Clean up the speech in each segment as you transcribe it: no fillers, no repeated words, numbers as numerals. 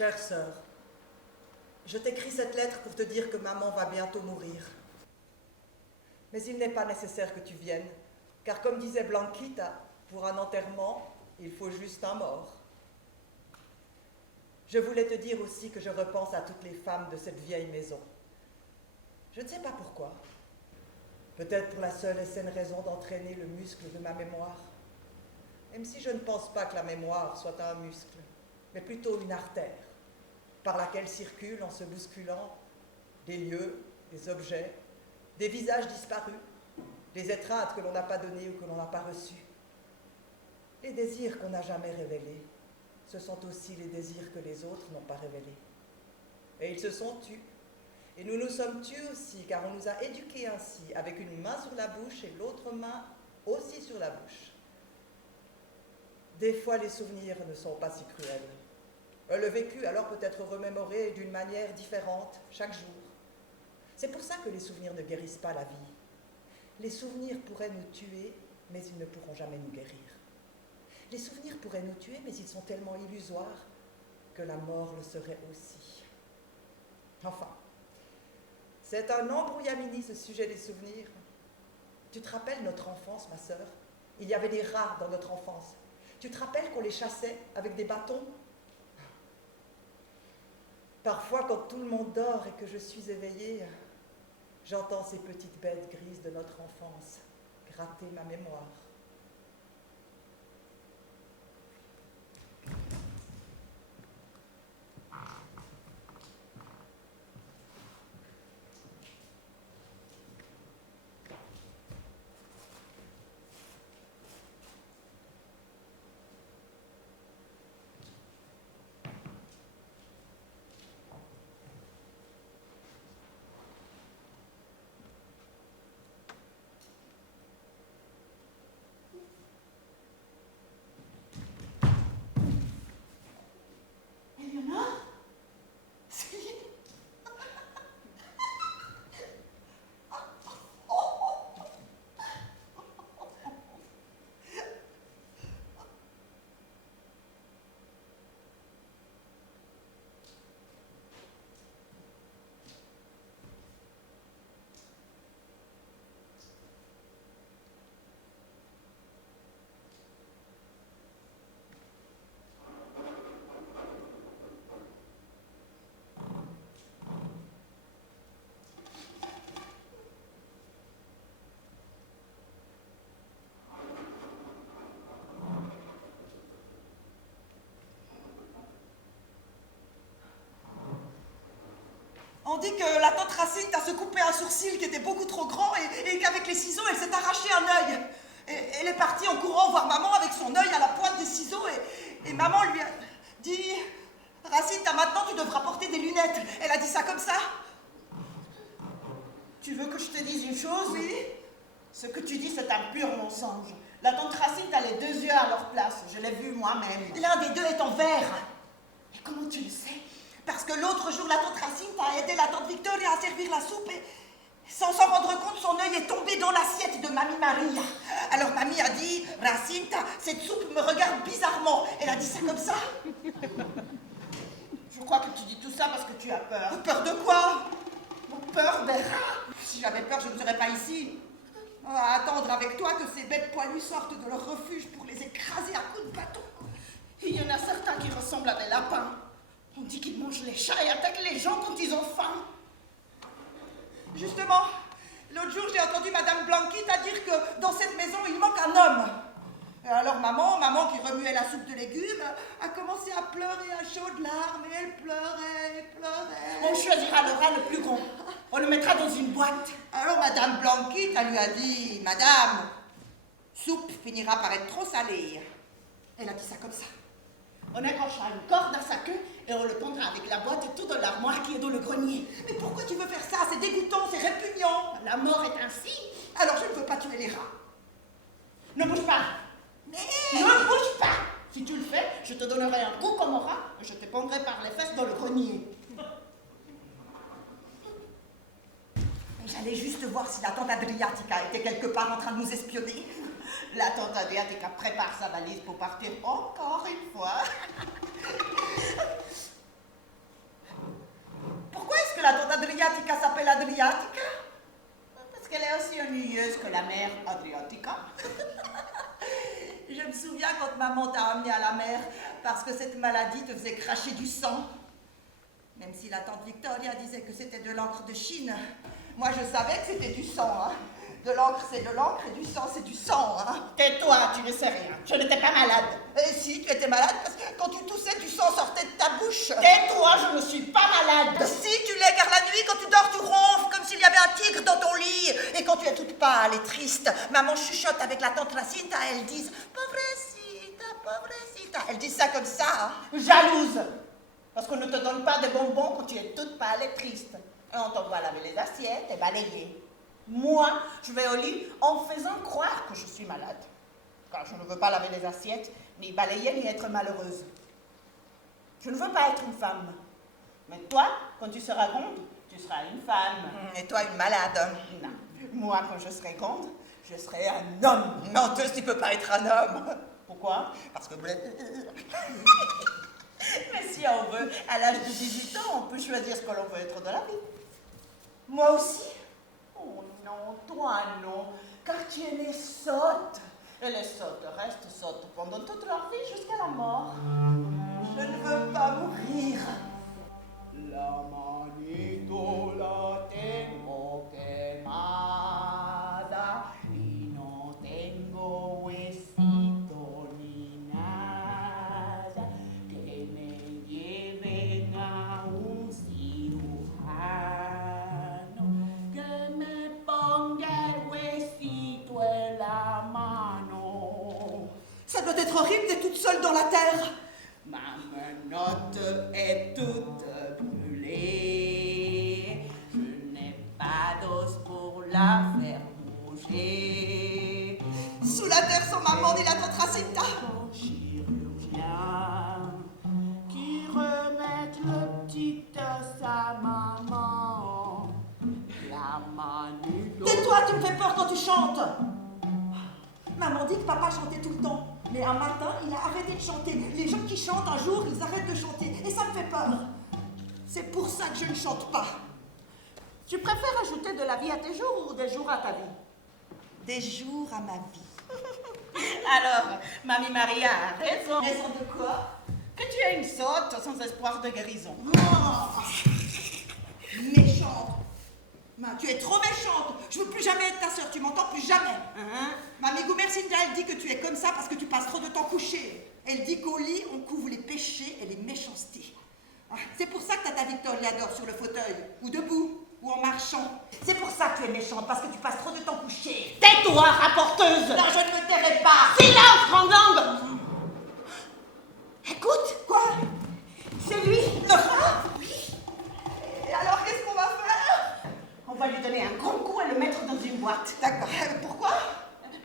Chère sœur, je t'écris cette lettre pour te dire que maman va bientôt mourir. Mais il n'est pas nécessaire que tu viennes, car comme disait Blanquita, pour un enterrement, il faut juste un mort. Je voulais te dire aussi que je repense à toutes les femmes de cette vieille maison. Je ne sais pas pourquoi. Peut-être pour la seule et saine raison d'entraîner le muscle de ma mémoire. Même si je ne pense pas que la mémoire soit un muscle, mais plutôt une artère, par laquelle circulent en se bousculant des lieux, des objets, des visages disparus, des étreintes que l'on n'a pas données ou que l'on n'a pas reçues. Les désirs qu'on n'a jamais révélés, ce sont aussi les désirs que les autres n'ont pas révélés. Et ils se sont tus. Et nous nous sommes tus aussi, car on nous a éduqués ainsi, avec une main sur la bouche et l'autre main aussi sur la bouche. Des fois, les souvenirs ne sont pas si cruels. Le vécu alors peut être remémoré d'une manière différente chaque jour. C'est pour ça que les souvenirs ne guérissent pas la vie. Les souvenirs pourraient nous tuer, mais ils ne pourront jamais nous guérir. Les souvenirs pourraient nous tuer, mais ils sont tellement illusoires que la mort le serait aussi. Enfin, c'est un embrouillamini, ce sujet des souvenirs. Tu te rappelles notre enfance, ma sœur? Il y avait des rats dans notre enfance. Tu te rappelles qu'on les chassait avec des bâtons? Parfois, quand tout le monde dort et que je suis éveillée, j'entends ces petites bêtes grises de notre enfance gratter ma mémoire. On dit que la tante Racine t'a se coupé un sourcil qui était beaucoup trop grand et qu'avec les ciseaux, elle s'est arraché un œil. Et elle est partie en courant voir maman avec son œil à la pointe des ciseaux et maman lui a dit « Racine, maintenant tu devras porter des lunettes. » Elle a dit ça comme ça. Tu veux que je te dise une chose? Oui. Ce que tu dis, c'est un pur mensonge. La tante Racine a les deux yeux à leur place. Je l'ai vu moi-même. L'un des deux est en vert. Et comment tu le sais? Parce que l'autre jour, la tante Racine a aidé la tante Victoria à servir la soupe et sans s'en rendre compte, son œil est tombé dans l'assiette de Mamie Maria. Alors Mamie a dit « Racine, cette soupe me regarde bizarrement. » Elle a dit ça comme ça. Je crois que tu dis tout ça parce que tu as peur. Peur de quoi? Peur des rats. Si j'avais peur, je ne serais pas ici. À attendre avec toi que ces bêtes poilues sortent de leur refuge pour les écraser à coups de bâton. Il y en a certains qui ressemblent à des lapins. On dit qu'ils mangent les chats et attaquent les gens quand ils ont faim. Justement, l'autre jour, j'ai entendu Madame Blanquita dire que dans cette maison, il manque un homme. Alors maman qui remuait la soupe de légumes, a commencé à pleurer à chaudes larmes et elle pleurait. On choisira le rat le plus grand. On le mettra dans une boîte. Alors Madame Blanquita lui a dit « Madame, soupe finira par être trop salée. » Elle a dit ça comme ça. On accrochera une corde à sa queue et on le pondra avec la boîte tout dans l'armoire qui est dans le grenier. Mais pourquoi tu veux faire ça? C'est dégoûtant, c'est répugnant. La mort est ainsi. Alors je ne veux pas tuer les rats. Ne bouge pas. Mais... Ne bouge pas. Si tu le fais, je te donnerai un coup comme au rat et je te pendrai par les fesses dans le grenier. J'allais juste voir si la tante Adriatica était quelque part en train de nous espionner. La tante Adriatica prépare sa valise pour partir encore une fois. Adriatica? Parce qu'elle est aussi ennuyeuse que la mer Adriatica. Je me souviens quand maman t'a amené à la mer parce que cette maladie te faisait cracher du sang. Même si la tante Victoria disait que c'était de l'encre de Chine, moi je savais que c'était du sang. Hein. De l'encre c'est de l'encre et du sang c'est du sang. Hein. Tais-toi, tu ne sais rien. Je n'étais pas malade. Et si, tu étais malade parce que quand tu toussais, du sang sortait de ta bouche. Tais-toi, je ne suis pas malade. Si, tu l'es, car la nuit, quand tu dors, tu ronfles comme s'il y avait un tigre dans ton lit. Et quand tu es toute pâle et triste, maman chuchote avec la tante Jacinta, elles disent « Pobrecita, pobrecita ». Elles disent ça comme ça. Hein. Jalouse. Parce qu'on ne te donne pas de bonbons quand tu es toute pâle et triste. Et on t'envoie laver les assiettes et balayer. Moi, je vais au lit en faisant croire que je suis malade. Car je ne veux pas laver les assiettes, ni balayer, ni être malheureuse. Je ne veux pas être une femme. Mais toi, quand tu seras grande, tu seras une femme. Et toi, une malade. Non. Moi, quand je serai grande, je serai un homme. Menteuse, tu peux pas être un homme. Pourquoi? Parce que... Mais si on veut, à l'âge de 18 ans, on peut choisir ce que l'on veut être de la vie. Moi aussi. Oh non, toi non, car tu es née sotte. Et les sottes restent sottes pendant toute leur vie jusqu'à la mort. Je ne veux pas mourir. La manito la tengo quemada y no tengo huesito ni nada que me lleven a un cirujano que me ponga el huesito en la mano. Ça doit être horrible d'être toute seule dans la terre. Ma menotte est toute brûlée. Je n'ai pas d'os pour la faire bouger. Sous la terre sans maman ni la tante Jacinta. Au chirurgien qui remette le petit os à maman. La manito. Tais-toi, tu me fais peur quand tu chantes. Maman dit que papa chantait tout le temps. Mais un matin, il a arrêté de chanter. Les gens qui chantent un jour, ils arrêtent de chanter. Et ça me fait peur. C'est pour ça que je ne chante pas. Tu préfères ajouter de la vie à tes jours ou des jours à ta vie? Des jours à ma vie. Alors, Mamie Maria a raison. Raison de quoi? Que tu es une sotte sans espoir de guérison. Oh, méchante. Tu es trop méchante. Je veux plus jamais être ta sœur. Tu m'entends? Plus jamais. Mamie Goumercinda, elle dit que tu es comme ça parce que tu passes trop de temps couché. Elle dit qu'au lit, on couvre les péchés et les méchancetés. C'est pour ça que t'as ta Victoria d'or sur le fauteuil, ou debout, ou en marchant. C'est pour ça que tu es méchante, parce que tu passes trop de temps couché. Tais-toi, rapporteuse. Non, je ne me tairai pas. Silence, grande. Écoute. Quoi? C'est lui. Le rat? Oui. Et alors, qu'est-ce qu'on va faire? On va lui donner un grand coup et le mettre dans une boîte. D'accord. Pourquoi?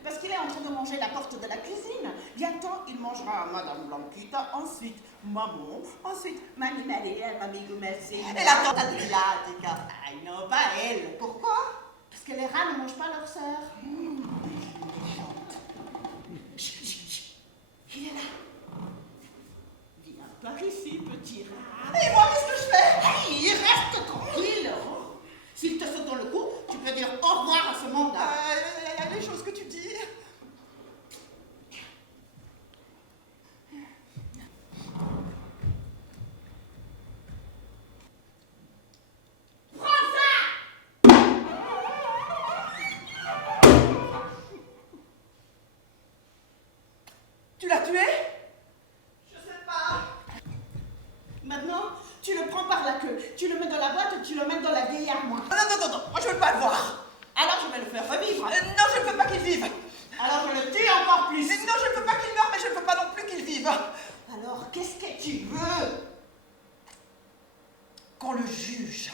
Parce qu'il est en train de manger la porte de la cuisine. Bientôt, il mangera Madame Blanquita, ensuite maman, ensuite Mamie Maria, Mamie Goumercinda. Et la tante Adriatica? Ah, non, pas elle. Pourquoi? Parce que les rats ne mangent pas leur sœur. Il est là. Viens par ici, petit rat. Et moi, qu'est-ce que je fais? Hey, reste tranquille. S'il te saute dans le cou, tu peux dire au revoir à ce monde-là. Les choses que tu dis. Tu l'as tué? Je sais pas. Maintenant, tu le prends par la queue, tu le mets dans la boîte et tu le mets dans la vieille armoire. Non, moi je veux pas le voir. Alors je vais le faire revivre. Non, je ne veux pas qu'il vive. Alors je le tue encore plus. Non, je ne veux pas qu'il meure, mais je ne veux pas non plus qu'il vive. Alors qu'est-ce que tu veux? Qu'on le juge.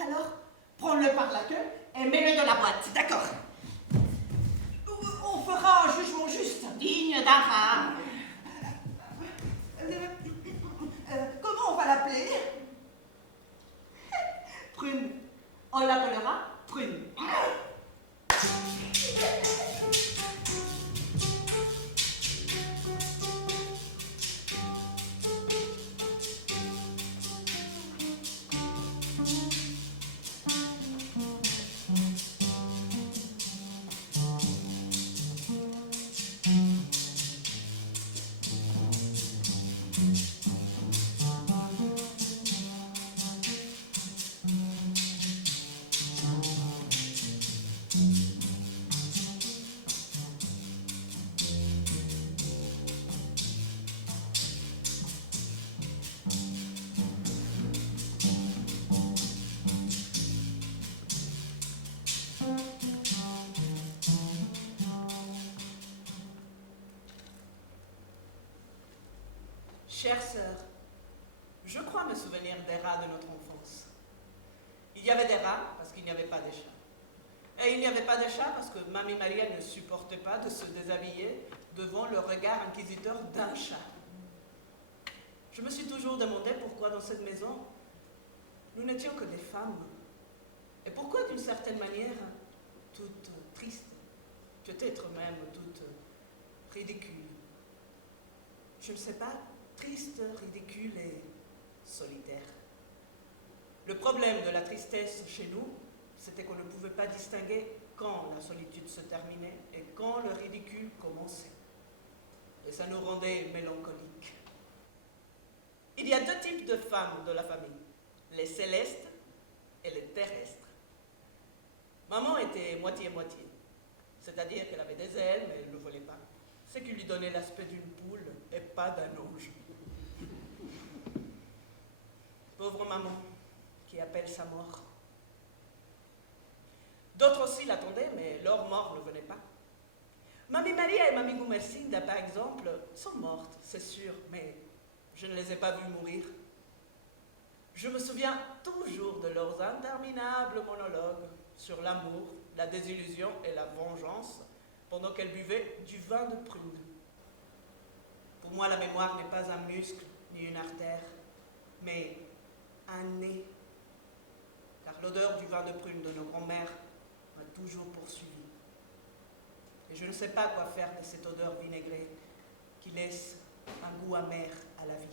Alors, prends-le par la queue et mets-le dans la boîte. D'accord. On fera un jugement juste. Digne d'un rat. Comment on va l'appeler? Prune. On l'appellera Prune. Chère sœur, je crois me souvenir des rats de notre enfance. Il y avait des rats parce qu'il n'y avait pas de chats. Et il n'y avait pas de chats parce que Mamie Maria ne supportait pas de se déshabiller devant le regard inquisiteur d'un chat. Je me suis toujours demandé pourquoi dans cette maison, nous n'étions que des femmes. Et pourquoi d'une certaine manière, toutes tristes, peut-être même toutes ridicules. Je ne sais pas, triste, ridicule et solitaire. Le problème de la tristesse chez nous, c'était qu'on ne pouvait pas distinguer quand la solitude se terminait et quand le ridicule commençait. Et ça nous rendait mélancoliques. Il y a deux types de femmes de la famille, les célestes et les terrestres. Maman était moitié-moitié, c'est-à-dire qu'elle avait des ailes, mais elle ne volait pas, ce qui lui donnait l'aspect d'une poule et pas d'un ange. Pauvre maman, qui appelle sa mort. D'autres aussi l'attendaient, mais leur mort ne venait pas. Mamie Maria et Mamie Gumercinda, par exemple, sont mortes, c'est sûr, mais je ne les ai pas vues mourir. Je me souviens toujours de leurs interminables monologues sur l'amour, la désillusion et la vengeance pendant qu'elles buvaient du vin de prune. Pour moi, la mémoire n'est pas un muscle ni une artère, mais un nez. Car l'odeur du vin de prune de nos grands-mères m'a toujours poursuivi. Et je ne sais pas quoi faire de cette odeur vinaigrée qui laisse un goût amer à la vie.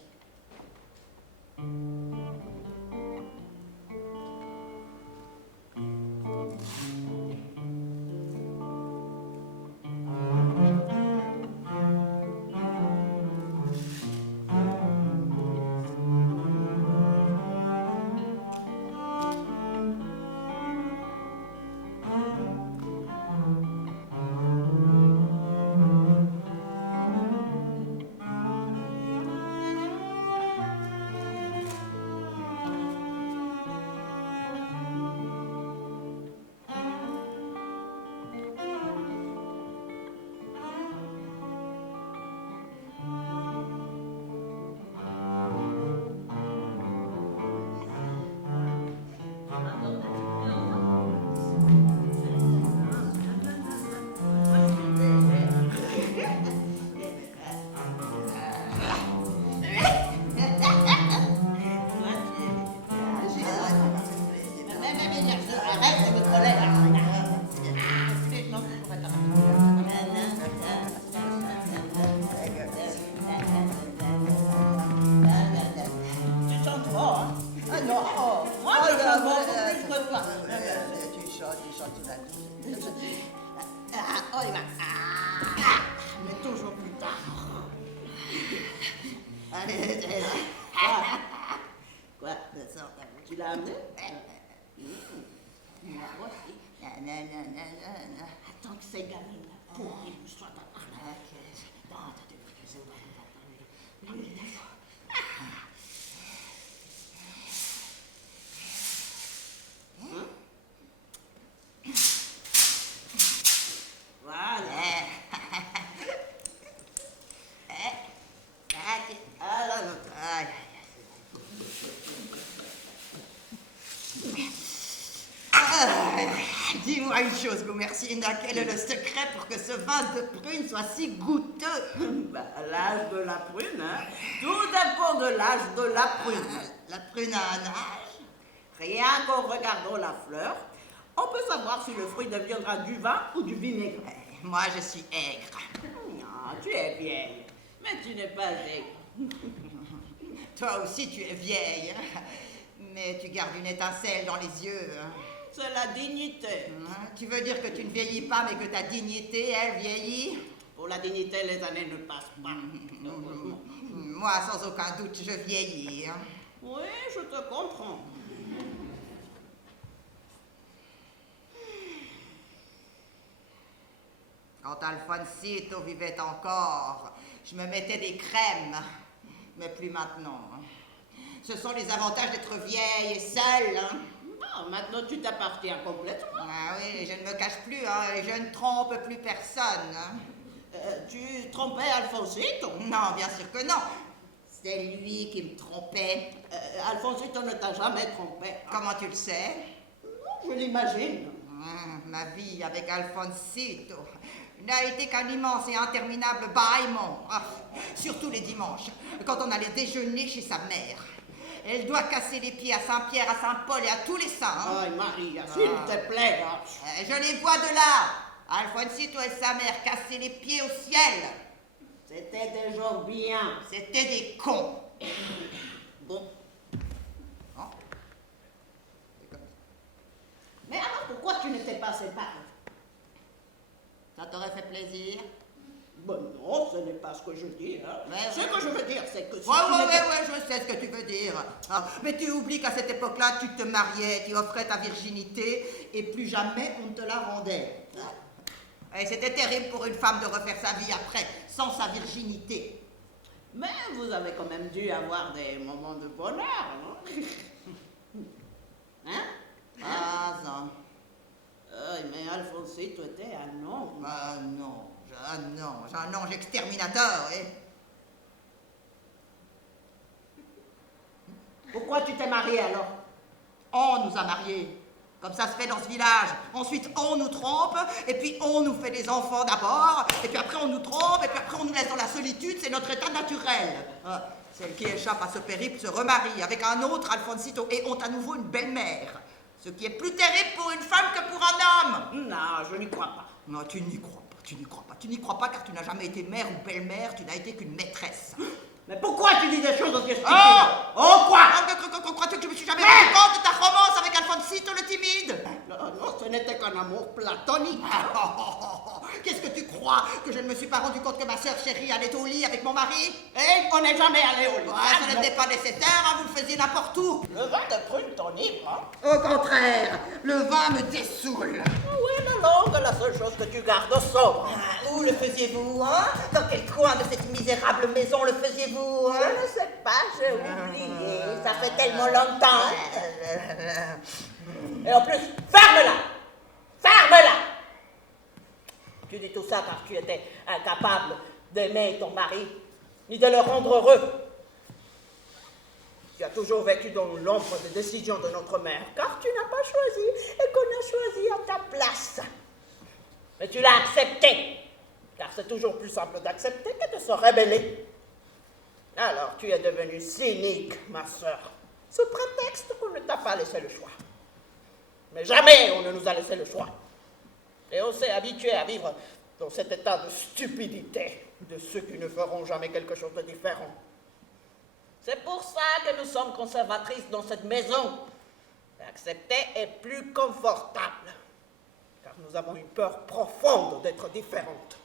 Mais toujours plus tard. Allez, quoi? Tu l'as amené? Moi aussi. Attends que ces gamines pourries soient à parler. Dis-moi une chose, Gumercinda, quel est le secret pour que ce vin de prune soit si goûteux? L'âge de la prune, hein? Tout dépend de l'âge de la prune. La prune a un âge? Rien qu'en regardant la fleur, on peut savoir si le fruit deviendra du vin ou du vinaigre. Moi, je suis aigre. Non, tu es vieille, mais tu n'es pas aigre. Toi aussi, tu es vieille, mais tu gardes une étincelle dans les yeux. C'est la dignité. Tu veux dire que tu ne vieillis pas, mais que ta dignité, elle, vieillit? Pour la dignité, les années ne passent pas. Moi, sans aucun doute, je vieillis. Oui, je te comprends. Quand Alfonsito vivait encore, je me mettais des crèmes, mais plus maintenant. Ce sont les avantages d'être vieille et seule. Non, maintenant tu t'appartiens complètement. Ah oui, je ne me cache plus, et je ne trompe plus personne. Tu trompais Alfonsito? Non, bien sûr que non. C'est lui qui me trompait. Alphonsito ne t'a jamais trompé. Comment tu le sais? Non, je l'imagine. Ma vie avec Alphonsito n'a été qu'un immense et interminable bâillement. Surtout les dimanches, quand on allait déjeuner chez sa mère. Elle doit casser les pieds à Saint-Pierre, à Saint-Paul et à tous les saints. Aïe, Maria, s'il te plaît. Je les vois de là. Alphonsito et sa mère cassaient les pieds au ciel. C'était des gens bien. C'était des cons. Bon. Hein? C'est comme ça. Mais alors, pourquoi tu n'étais pas séparé? Ça t'aurait fait plaisir? Bon, non, ce n'est pas ce que je dis. Hein. Ce que je veux dire, c'est que si tu Ouais, n'étais- je sais ce que tu veux dire. Mais tu oublies qu'à cette époque-là, tu te mariais, tu offrais ta virginité, et plus jamais on ne te la rendait. Et c'était terrible pour une femme de refaire sa vie après, sans sa virginité. Mais vous avez quand même dû avoir des moments de bonheur, non? Hein? Ah, non. Mais Alphonsito était un homme. Ah non, j'ai un ange exterminateur, eh. Pourquoi tu t'es marié alors? On nous a mariés. Comme ça se fait dans ce village. Ensuite, on nous trompe, et puis on nous fait des enfants d'abord, et puis après on nous trompe, et puis après on nous laisse dans la solitude, c'est notre état naturel. Celles qui échappent à ce périple se remarient avec un autre Alphonsito et ont à nouveau une belle-mère. Ce qui est plus terrible pour une femme que pour un homme. Non, je n'y crois pas. Non, tu n'y crois pas, tu n'y crois pas. Tu n'y crois pas car tu n'as jamais été mère ou belle-mère, tu n'as été qu'une maîtresse. Mais pourquoi tu dis des choses aussi stupides? Oh quoi? Crois-tu que je me suis jamais rendu compte de ta romance avec Alphonsito le timide? Non, ce n'était qu'un amour platonique. Qu'est-ce que tu crois? Que je ne me suis pas rendu compte que ma sœur chérie allait au lit avec mon mari? Et on n'est jamais allé au lit. Ce n'était pas nécessaire, vous le faisiez n'importe où. Le vin de prune t'enivre, hein? Au contraire, le vin me dessoule. Oui, la langue est la seule chose que tu gardes sobre. Où le faisiez-vous, hein? Dans quel coin de cette misérable maison le faisiez-vous, hein? Je ne sais pas, j'ai oublié. Ça fait tellement longtemps. Et en plus, ferme-la! Ferme-la! Tu dis tout ça car tu étais incapable d'aimer ton mari, ni de le rendre heureux. Tu as toujours vécu dans l'ombre des décisions de notre mère, car tu n'as pas choisi et qu'on a choisi à ta place. Mais tu l'as accepté, car c'est toujours plus simple d'accepter que de se rebeller. Alors tu es devenue cynique, ma sœur, sous prétexte qu'on ne t'a pas laissé le choix. Mais jamais on ne nous a laissé le choix. Et on s'est habitué à vivre dans cet état de stupidité de ceux qui ne feront jamais quelque chose de différent. C'est pour ça que nous sommes conservatrices dans cette maison. Accepter est plus confortable, car nous avons une peur profonde d'être différentes.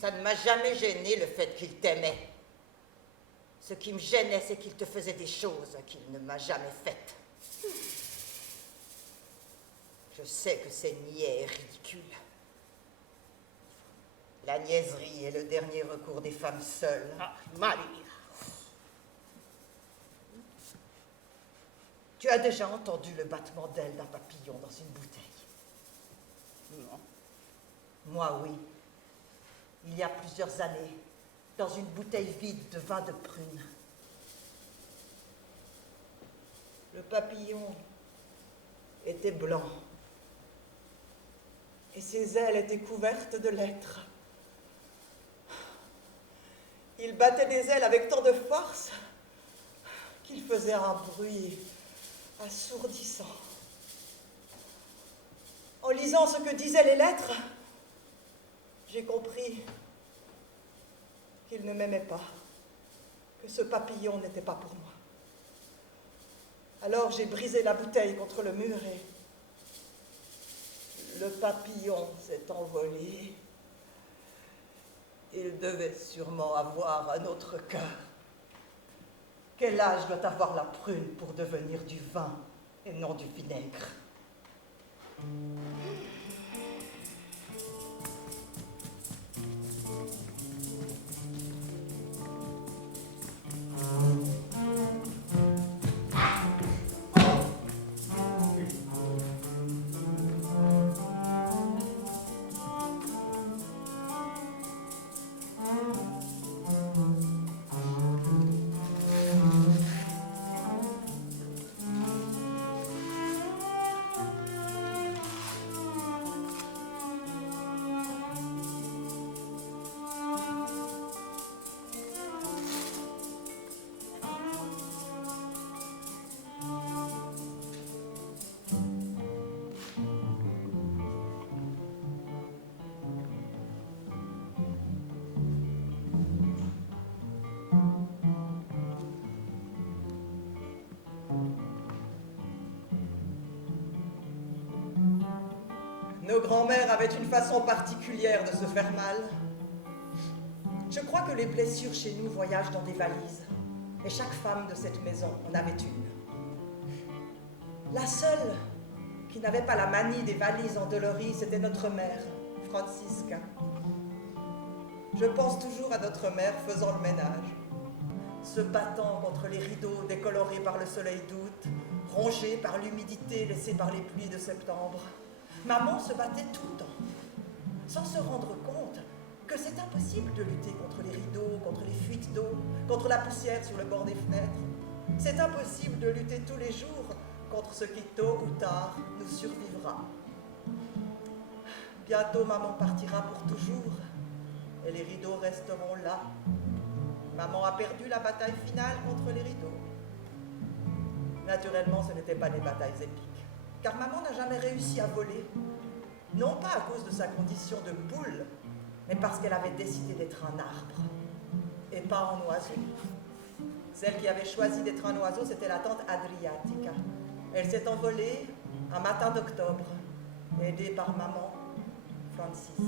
Ça ne m'a jamais gêné le fait qu'il t'aimait. Ce qui me gênait, c'est qu'il te faisait des choses qu'il ne m'a jamais faites. Je sais que c'est niais et ridicule. La niaiserie est le dernier recours des femmes seules. Ah, Marie. Tu as déjà entendu le battement d'ailes d'un papillon dans une bouteille? Non. Moi, oui. Il y a plusieurs années, dans une bouteille vide de vin de prune. Le papillon était blanc et ses ailes étaient couvertes de lettres. Il battait des ailes avec tant de force qu'il faisait un bruit assourdissant. En lisant ce que disaient les lettres, j'ai compris qu'il ne m'aimait pas, que ce papillon n'était pas pour moi. Alors j'ai brisé la bouteille contre le mur et le papillon s'est envolé. Il devait sûrement avoir un autre cœur. Quel âge doit avoir la prune pour devenir du vin et non du vinaigre? Nos grands-mères avaient une façon particulière de se faire mal. Je crois que les blessures chez nous voyagent dans des valises. Et chaque femme de cette maison en avait une. La seule qui n'avait pas la manie des valises endolories, c'était notre mère, Francisca. Je pense toujours à notre mère faisant le ménage, se battant contre les rideaux décolorés par le soleil d'août, rongés par l'humidité laissée par les pluies de septembre. Maman se battait tout le temps, sans se rendre compte que c'est impossible de lutter contre les rideaux, contre les fuites d'eau, contre la poussière sur le bord des fenêtres. C'est impossible de lutter tous les jours contre ce qui, tôt ou tard, nous survivra. Bientôt, maman partira pour toujours, et les rideaux resteront là. Maman a perdu la bataille finale contre les rideaux. Naturellement, ce n'étaient pas des batailles épiques, car maman n'a jamais réussi à voler, non pas à cause de sa condition de poule, mais parce qu'elle avait décidé d'être un arbre, et pas un oiseau. Celle qui avait choisi d'être un oiseau, c'était la tante Adriatica. Elle s'est envolée un matin d'octobre, aidée par maman, Francisca.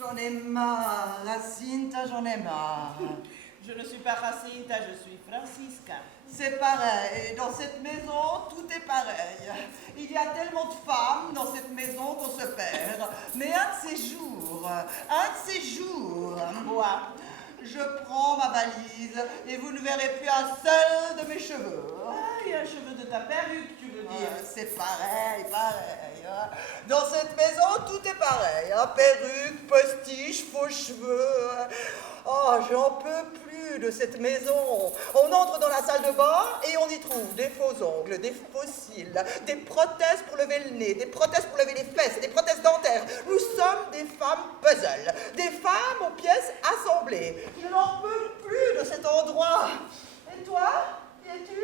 J'en ai marre, Jacinta, j'en ai marre. Je ne suis pas Jacinta, je suis Francisca. C'est pareil, dans cette maison, tout est pareil. Il y a tellement de femmes dans cette maison qu'on se perd. Mais un de ces jours, Moi, je prends ma valise et vous ne verrez plus un seul de mes cheveux. il y a un cheveu de ta perruque, tu veux dire. C'est pareil. Hein. Dans cette maison, tout est pareil. Hein. Perruque, postiche, faux cheveux. Oh, j'en peux plus de cette maison. On entre dans la salle de bain et on y trouve des faux ongles, des faux cils, des prothèses pour lever le nez, des prothèses pour lever les fesses, des prothèses dentaires. Nous sommes des femmes puzzle, des femmes aux pièces assemblées. Je n'en peux plus de cet endroit. Et toi, qui es-tu?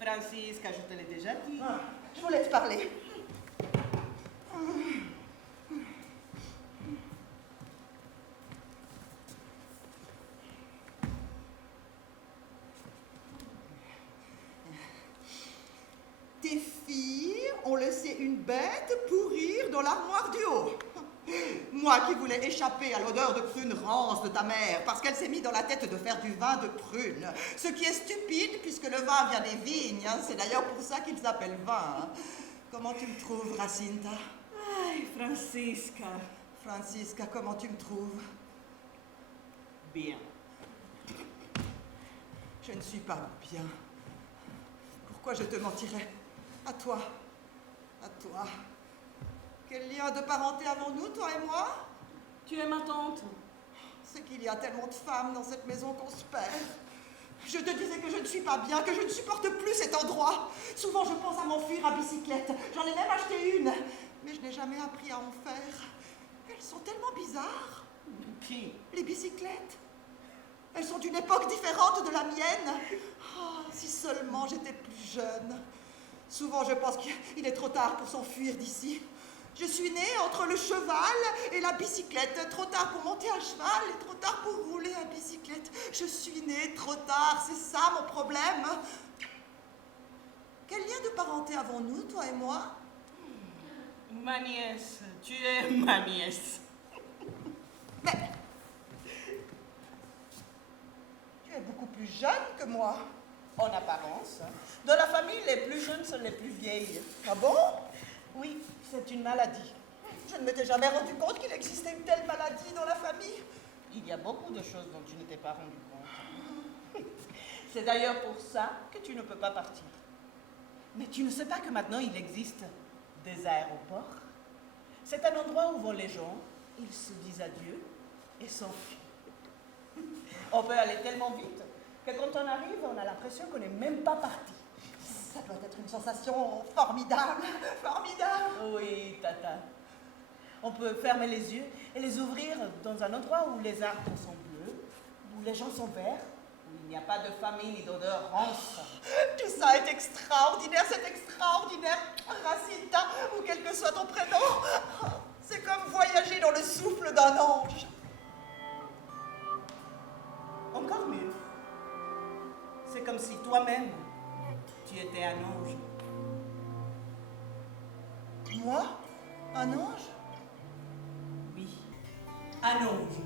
Francisca, je te l'ai déjà dit. Je vous laisse parler. Tes filles ont laissé une bête pourrir dans l'armoire du haut. Moi qui voulais échapper à l'odeur de prune rance de ta mère parce qu'elle s'est mis dans la tête de faire du vin de prune. Ce qui est stupide puisque le vin vient des vignes. Hein. C'est d'ailleurs pour ça qu'il s'appelle vin. Hein. Comment tu me trouves, Jacinta? Ay, Francisca. Francisca, comment tu me trouves? Bien. Je ne suis pas bien. Pourquoi je te mentirais? À toi. Quel lien de parenté avons-nous, toi et moi? Tu es ma tante. C'est qu'il y a tellement de femmes dans cette maison qu'on se perd. Je te disais que je ne suis pas bien, que je ne supporte plus cet endroit. Souvent, je pense à m'enfuir à bicyclette. J'en ai même acheté une. Mais je n'ai jamais appris à en faire. Elles sont tellement bizarres. Qui? Les bicyclettes. Elles sont d'une époque différente de la mienne. Oh, si seulement j'étais plus jeune. Souvent, je pense qu'il est trop tard pour s'enfuir d'ici. Je suis née entre le cheval et la bicyclette. Trop tard pour monter à cheval et trop tard pour rouler à bicyclette. Je suis née trop tard, c'est ça mon problème. Quel lien de parenté avons-nous, toi et moi? Ma nièce. Tu es ma nièce. Mais tu es beaucoup plus jeune que moi. En apparence. Dans la famille, les plus jeunes sont les plus vieilles. Ah bon? Oui, c'est une maladie. Je ne m'étais jamais rendu compte qu'il existait une telle maladie dans la famille. Il y a beaucoup de choses dont tu ne t'es pas rendu compte. C'est d'ailleurs pour ça que tu ne peux pas partir. Mais tu ne sais pas que maintenant il existe des aéroports. C'est un endroit où vont les gens, ils se disent adieu et s'enfuient. On peut aller tellement vite que quand on arrive, on a l'impression qu'on n'est même pas parti. Ça doit être une sensation formidable, formidable. Oui, Tata. On peut fermer les yeux et les ouvrir dans un endroit où les arbres sont bleus, où les gens sont verts, où il n'y a pas de famille ni d'odeur rance. Tout ça est extraordinaire, c'est extraordinaire. Racita, ou quel que soit ton prénom, c'est comme voyager dans le souffle d'un ange. Encore mieux. C'est comme si toi-même, tu étais un ange. Moi? Un ange? Oui, un ange.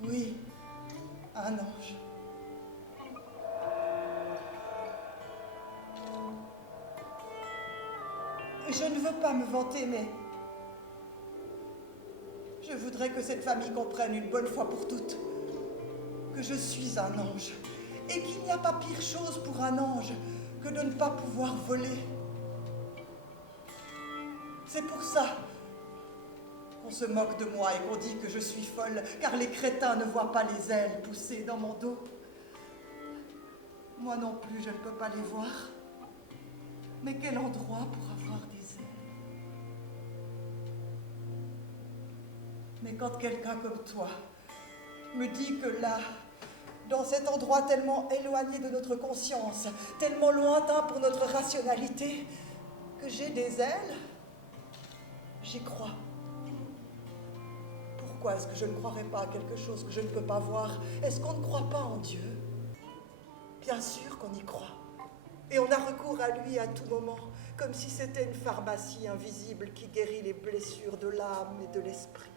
Oui, un ange. Je ne veux pas me vanter, mais je voudrais que cette famille comprenne une bonne fois pour toutes que je suis un ange et qu'il n'y a pas pire chose pour un ange que de ne pas pouvoir voler. C'est pour ça qu'on se moque de moi et qu'on dit que je suis folle, car les crétins ne voient pas les ailes pousser dans mon dos. Moi non plus, je ne peux pas les voir. Mais quel endroit pour avoir des ailes? Mais quand quelqu'un comme toi me dit que là, dans cet endroit tellement éloigné de notre conscience, tellement lointain pour notre rationalité, que j'ai des ailes, j'y crois. Pourquoi est-ce que je ne croirais pas à quelque chose que je ne peux pas voir? Est-ce qu'on ne croit pas en Dieu? Bien sûr qu'on y croit. Et on a recours à lui à tout moment, comme si c'était une pharmacie invisible qui guérit les blessures de l'âme et de l'esprit.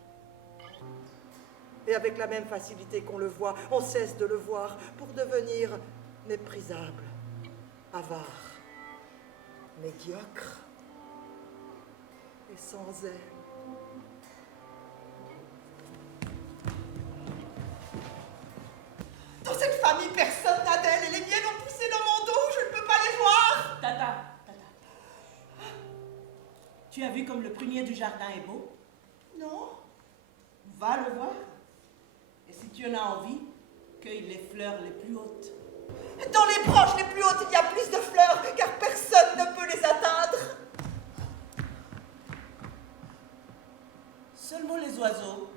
Et avec la même facilité qu'on le voit, on cesse de le voir pour devenir méprisable, avare, médiocre et sans aile. Dans cette famille, personne n'a d'aile et les miennes ont poussé dans mon dos, je ne peux pas les voir. Tata. Tu as vu comme le prunier du jardin est beau? Non? Va le voir. Et si tu en as envie, cueille les fleurs les plus hautes. Dans les branches les plus hautes, il y a plus de fleurs, car personne ne peut les atteindre. Seulement les oiseaux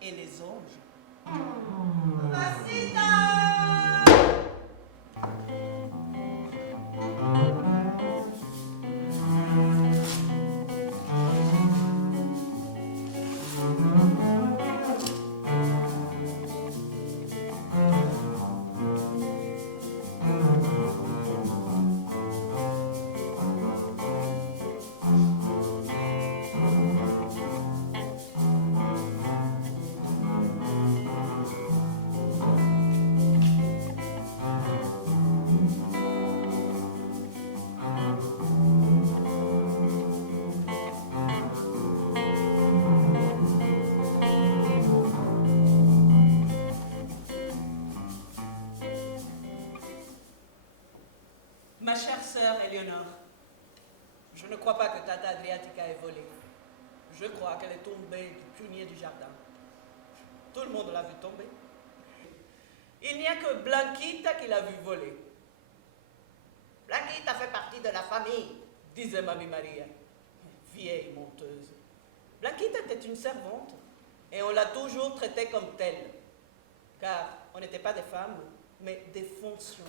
et les anges. Racita! Ma chère sœur Éléonore, je ne crois pas que Tata Adriatica ait volé. Je crois qu'elle est tombée du prunier du jardin. Tout le monde l'a vu tomber. Il n'y a que Blanquita qui l'a vu voler. Blanquita fait partie de la famille, disait Mamie Maria, vieille menteuse. Blanquita était une servante et on l'a toujours traitée comme telle, car on n'était pas des femmes, mais des fonctions.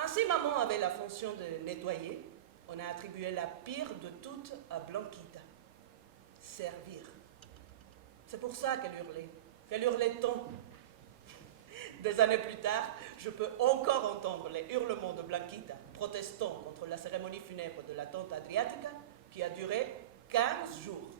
Ainsi, maman avait la fonction de nettoyer. On a attribué la pire de toutes à Blanquita. Servir. C'est pour ça qu'elle hurlait tant. Des années plus tard, je peux encore entendre les hurlements de Blanquita protestant contre la cérémonie funèbre de la tante Adriatica qui a duré 15 jours.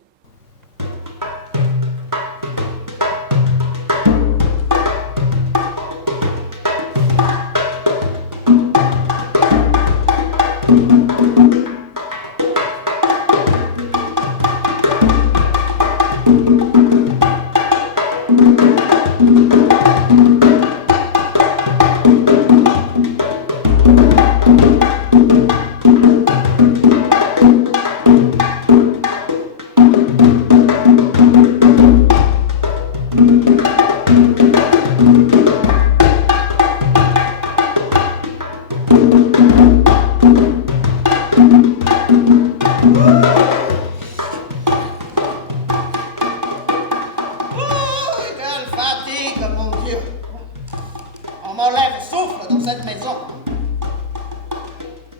m'enlève souffle dans cette maison.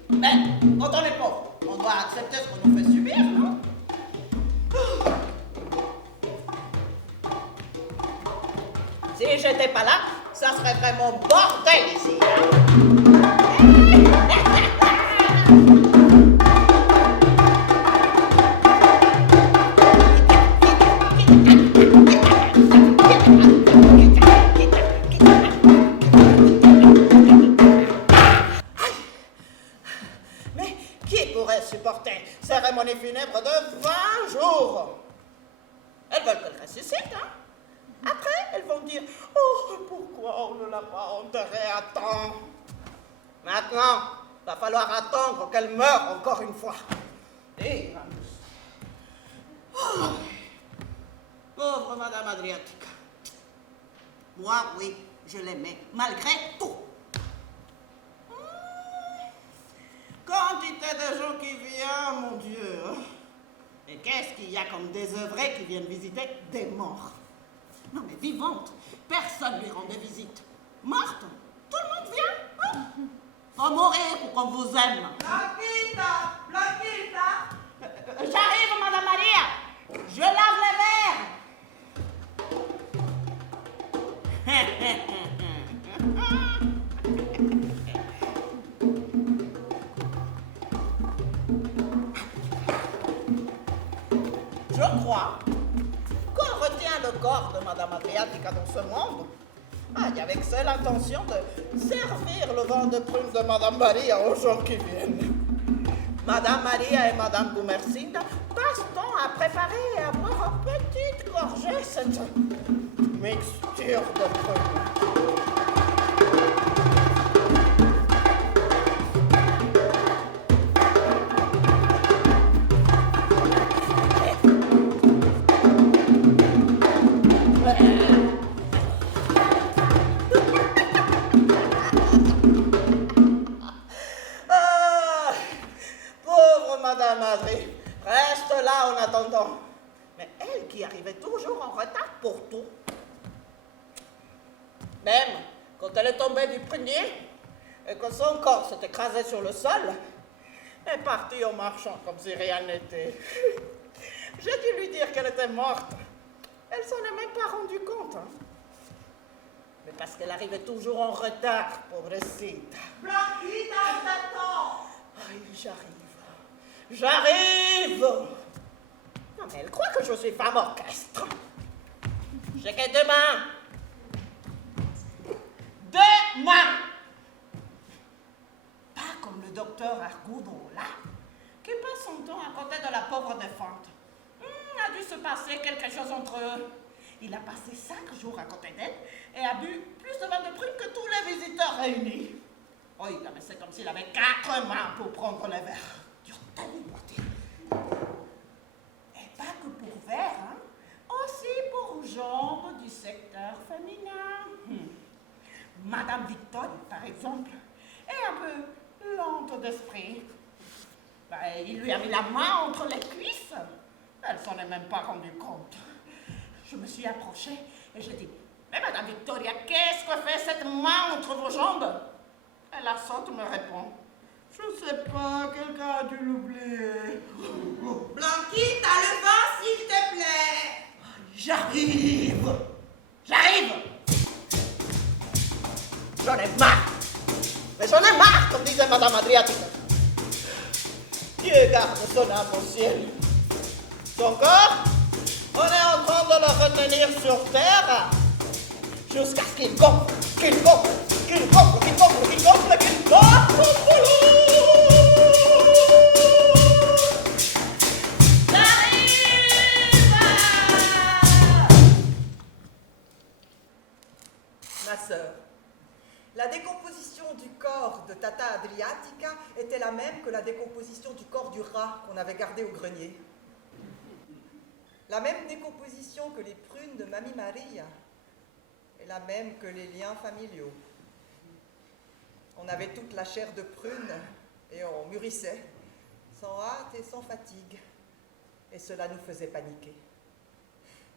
Mais quand on est pauvre, on doit accepter ce qu'on nous fait subir, non? Si j'étais pas là, ça serait vraiment bordel ici. Mais qui pourrait supporter cérémonie funèbre de 20 jours? Elles veulent que je ressuscite, hein? Après, elles vont dire « Oh, pourquoi on ne l'a pas enterré à temps ?» Maintenant, va falloir attendre qu'elle meure encore une fois. Et... Oh, pauvre Madame Adriatica. Moi, oui, je l'aimais, malgré tout. Quantité de gens qui viennent, mon Dieu. Et qu'est-ce qu'il y a comme désœuvrés qui viennent visiter des morts? Non mais vivante, personne lui rendait visite. Morte, tout le monde vient. Hein? Faut mourir pour qu'on vous aime. Blanquita, Blanquita. J'arrive, Madame Maria. Je lave les verres. Je crois qu'on retient le corps de Madame Adriatica dans ce monde. Avec seule intention de servir le vin de prune de Madame Maria aux gens qui viennent. Madame Maria et Madame Gumersinda passent temps à préparer et à boire en petite gorgée cette mixture de prune. Madame Adri, reste là en attendant. Mais elle qui arrivait toujours en retard pour tout. Même quand elle est tombée du prunier et que son corps s'est écrasé sur le sol, elle est partie en marchant comme si rien n'était. J'ai dû lui dire qu'elle était morte. Elle s'en est même pas rendue compte. Hein. Mais parce qu'elle arrivait toujours en retard, pauvrecita. Blanquita, on t'attend. Aïe, J'arrive! Non, mais elle croit que je suis femme orchestre. J'ai que demain. Demain! Pas comme le docteur Argoudon, là, qui passe son temps à côté de la pauvre défunte. A dû se passer quelque chose entre eux. Il a passé 5 jours à côté d'elle et a bu plus de vin de prune que tous les visiteurs réunis. Oui, mais c'est comme s'il avait 4 mains pour prendre les verres. Et pas que pour verre, hein? Aussi pour jambes du secteur féminin. Madame Victor, par exemple, est un peu lente d'esprit. Il lui a mis la main entre les cuisses. Elle s'en est même pas rendue compte. Je me suis approchée et j'ai dit « Mais Madame Victoria, qu'est-ce que fait cette main entre vos jambes ?» Et la sotte me répond « Je sais pas, quelqu'un a dû l'oublier. » Blanquita, le vin, s'il te plaît. J'arrive. J'en ai marre. Mais j'en ai marre, comme disait Madame Adriatica. Dieu garde son âme au ciel. Son corps, on est en train de le retenir sur terre jusqu'à ce qu'il gonfle, qu'il gonfle. Ma sœur, la décomposition du corps de Tata Adriatica était la même que la décomposition du corps du rat qu'on avait gardé au grenier. La même décomposition que les prunes de Mamie Maria et la même que les liens familiaux. On avait toute la chair de prune et on mûrissait, sans hâte et sans fatigue. Et cela nous faisait paniquer.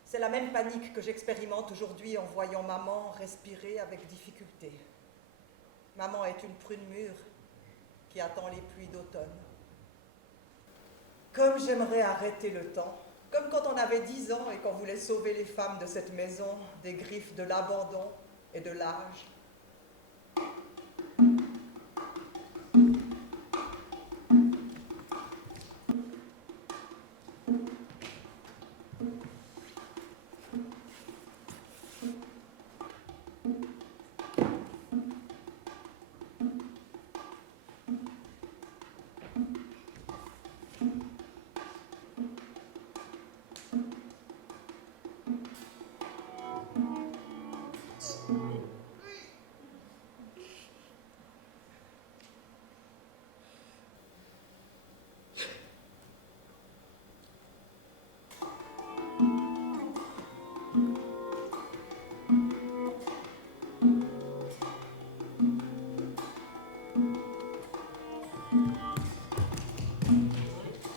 C'est la même panique que j'expérimente aujourd'hui en voyant maman respirer avec difficulté. Maman est une prune mûre qui attend les pluies d'automne. Comme j'aimerais arrêter le temps, comme quand on avait 10 ans et qu'on voulait sauver les femmes de cette maison des griffes de l'abandon et de l'âge.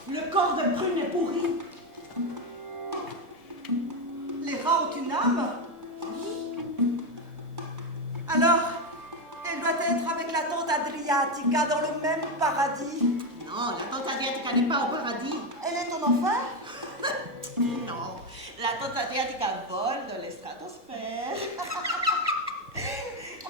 Le corps de Prune est pourri. Les rats ont une âme? Alors, elle doit être avec la tante Adriatica dans le même paradis. Non, la tante Adriatica n'est pas au paradis. Elle est en enfer? Non, la tante Adriatica vole dans les stratosphères.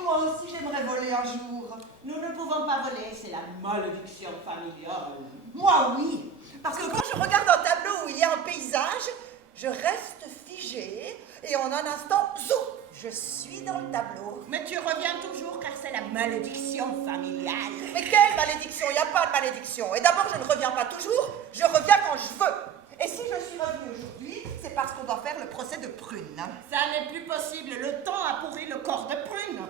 Moi aussi, j'aimerais voler un jour. Nous ne pouvons pas voler, c'est la malédiction familiale. Moi, oui. Parce que quand je regarde un tableau où il y a un paysage, je reste figée et en un instant, zou, je suis dans le tableau. Mais tu reviens toujours car c'est la malédiction familiale. Mais quelle malédiction? Il n'y a pas de malédiction. Et d'abord, je ne reviens pas toujours, je reviens quand je veux. Et si je suis revenue aujourd'hui, c'est parce qu'on doit faire le procès de Prune. Ça n'est plus possible, le temps a pourri le corps de Prune.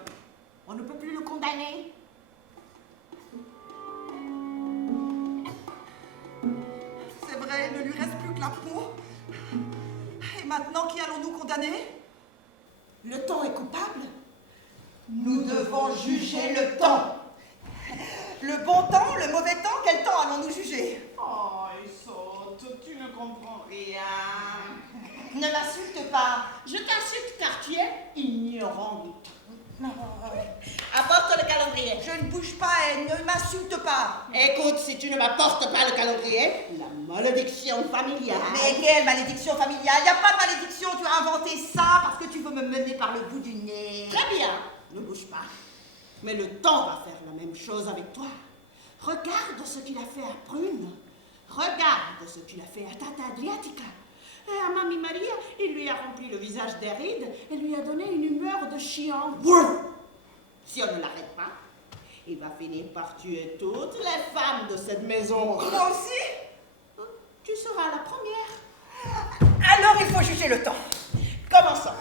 On ne peut plus le condamner. C'est vrai, il ne lui reste plus que la peau. Et maintenant, qui allons-nous condamner? Le temps est coupable. Nous devons juger le temps. Le bon temps, le mauvais temps, quel temps allons-nous juger? Oh, Isotte, tu ne comprends rien. Ne m'insulte pas. Je t'insulte car tu es ignorante. Apporte le calendrier. Je ne bouge pas et ne m'insulte pas. Écoute, si tu ne m'apportes pas le calendrier, la malédiction familiale. Mais quelle malédiction familiale? Il n'y a pas de malédiction, tu as inventé ça parce que tu veux me mener par le bout du nez. Très bien, ne bouge pas. Mais le temps va faire la même chose avec toi. Regarde ce qu'il a fait à Prune. Regarde ce qu'il a fait à Tata Adriatica. Et à Mamie Maria, il lui a rempli le visage des rides et lui a donné une humeur de chien. Si on ne l'arrête pas, il va finir par tuer toutes les femmes de cette maison. Moi aussi? Tu seras la première. Alors il faut juger le temps. Commençons.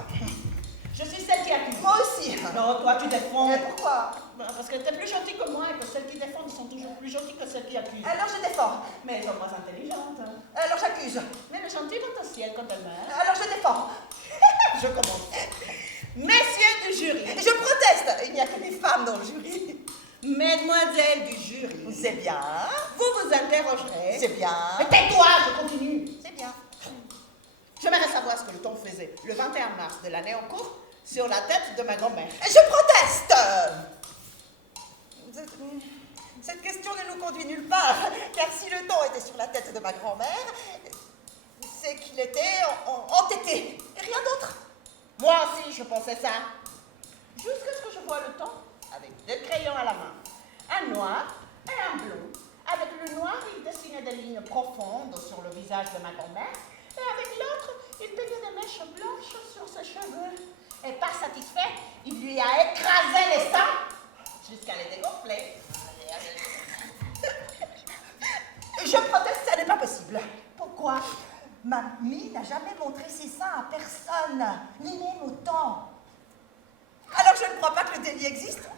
Je suis celle qui accuse. Moi aussi. Non, toi tu défends. Mais pourquoi? Parce que tu es plus gentille que moi et que celles qui défendent sont toujours plus gentilles que celles qui accusent. Alors je défends. Mais elles sont moins intelligentes. Alors j'accuse. Mais le gentil va au ciel quand elle meurt. Alors je défends. Je commence. Messieurs du jury. Je proteste. Il n'y a que des femmes dans le jury. Mesdemoiselles du jury. C'est bien. Vous vous interrogerez. C'est bien. Mais tais-toi, je continue. C'est bien. J'aimerais savoir ce que le temps faisait le 21 mars de l'année en cours sur la tête de ma grand-mère. Je proteste. Cette question ne nous conduit nulle part, car si le temps était sur la tête de ma grand-mère, c'est qu'il était entêté, et rien d'autre. Moi aussi, je pensais ça. Jusqu'à ce que je vois le temps avec 2 crayons à la main. Un noir et un bleu. Avec le noir, il dessinait des lignes profondes sur le visage de ma grand-mère. Et avec l'autre, il peignait des mèches blanches sur ses cheveux. Et pas satisfait, il lui a écrasé les seins jusqu'à les dégonfler. Je proteste, ça n'est pas possible. Pourquoi? Mamie n'a jamais montré ses seins à personne, ni même au temps. Alors je ne crois pas que le délit existe,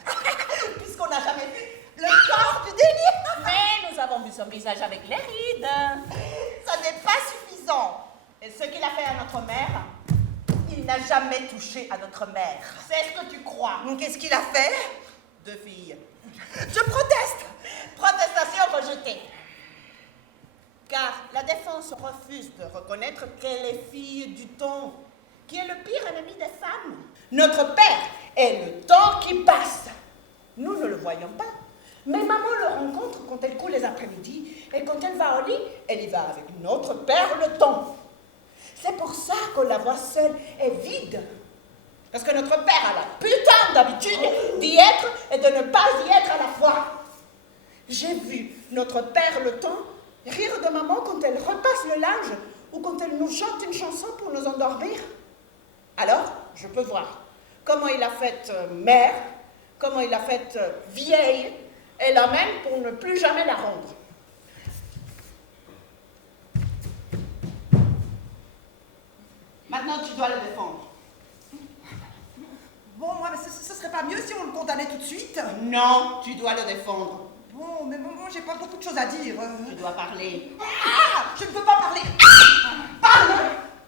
puisqu'on n'a jamais vu le corps du délit. Mais nous avons vu son visage avec les rides. Ça n'est pas suffisant. Et ce qu'il a fait à notre mère, Il n'a jamais touché à notre mère. c'est ce que tu crois. Qu'est-ce qu'il a fait? 2 filles. Je proteste. Protestation rejetée. Car la défense refuse de reconnaître qu'elle est fille du temps, qui est le pire ennemi des femmes. Notre père est le temps qui passe. Nous ne le voyons pas. Mais maman le rencontre quand elle court les après-midi, et quand elle va au lit, elle y va avec notre père le temps. C'est pour ça qu'on la voit seule et vide. Parce que notre père a la putain d'habitude d'y être et de ne pas y être à la fois. J'ai vu notre père le temps rire de maman quand elle repasse le linge ou quand elle nous chante une chanson pour nous endormir. Alors, je peux voir comment il a fait mère, comment il a fait vieille, et la même pour ne plus jamais la rendre. Maintenant, tu dois le défendre. Bon, moi, mais ce serait pas mieux si on le condamnait tout de suite? Non, tu dois le défendre. Bon, mais bon, j'ai pas beaucoup de choses à dire. Tu dois parler. Ah, je ne peux pas parler. Parle!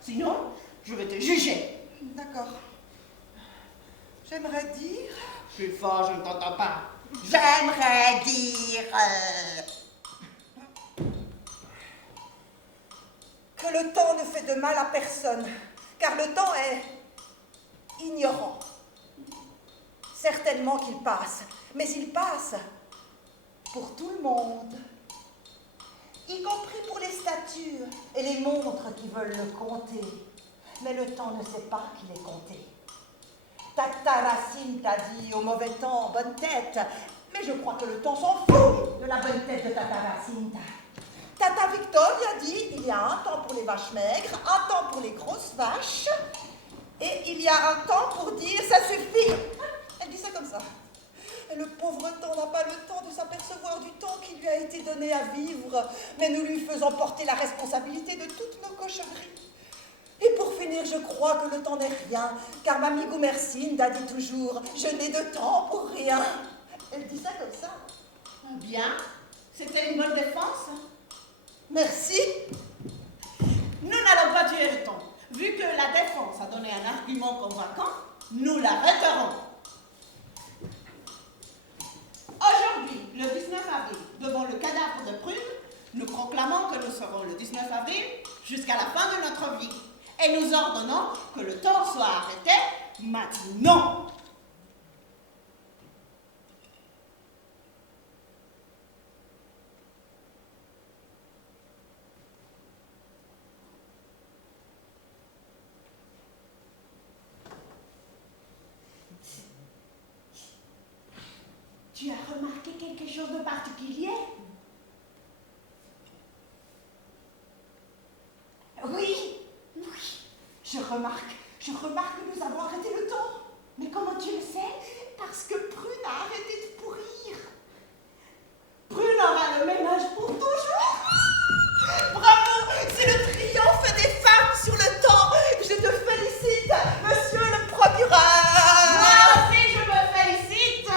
Sinon, je vais te juger. D'accord. J'aimerais dire... Plus fort, je ne t'entends pas. J'aimerais dire que le temps ne fait de mal à personne, car le temps est ignorant. Certainement qu'il passe, mais il passe pour tout le monde, y compris pour les statues et les montres qui veulent le compter. Mais le temps ne sait pas qu'il est compté. Ta Racine t'a dit au mauvais temps, bonne tête, mais je crois que le temps s'en fout de la bonne tête de Tata Racine. Tata Victoria dit il y a un temps pour les vaches maigres, un temps pour les grosses vaches, et il y a un temps pour dire ça suffit. Elle dit ça comme ça. Et le pauvre temps n'a pas le temps de s'apercevoir du temps qui lui a été donné à vivre, mais nous lui faisons porter la responsabilité de toutes nos cochonneries. Et pour finir, je crois que le temps n'est rien, car Mamie Goumercinde a dit toujours « Je n'ai de temps pour rien ». Elle dit ça comme ça. Bien, c'était une bonne défense. Merci. Nous n'allons pas tuer le temps. Vu que la défense a donné un argument convaincant, nous l'arrêterons. Aujourd'hui, le 19 avril, devant le cadavre de Prune, nous proclamons que nous serons le 19 avril jusqu'à la fin de notre vie. Et nous ordonnons que le temps soit arrêté maintenant. Tu as remarqué quelque chose de particulier? Oui, je remarque que nous avons arrêté le temps. Mais comment tu le sais? Parce que Prune a arrêté de pourrir. Prune aura le ménage pour toujours. Bravo, c'est le triomphe des femmes sur le temps. Je te félicite, monsieur le procureur. Moi aussi, je me félicite.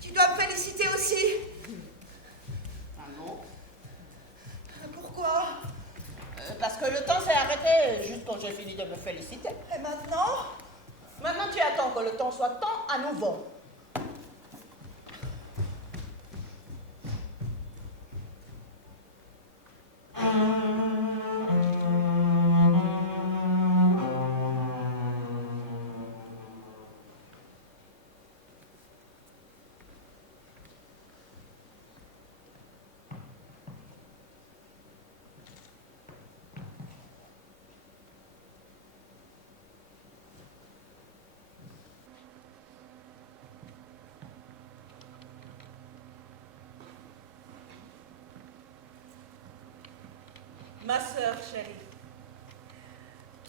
Tu dois me féliciter aussi. Ah non? Pourquoi? Parce que le temps s'est arrêté juste quand j'ai fini de me féliciter. Et maintenant? Maintenant, tu attends que le temps soit temps à nouveau. Ma sœur chérie,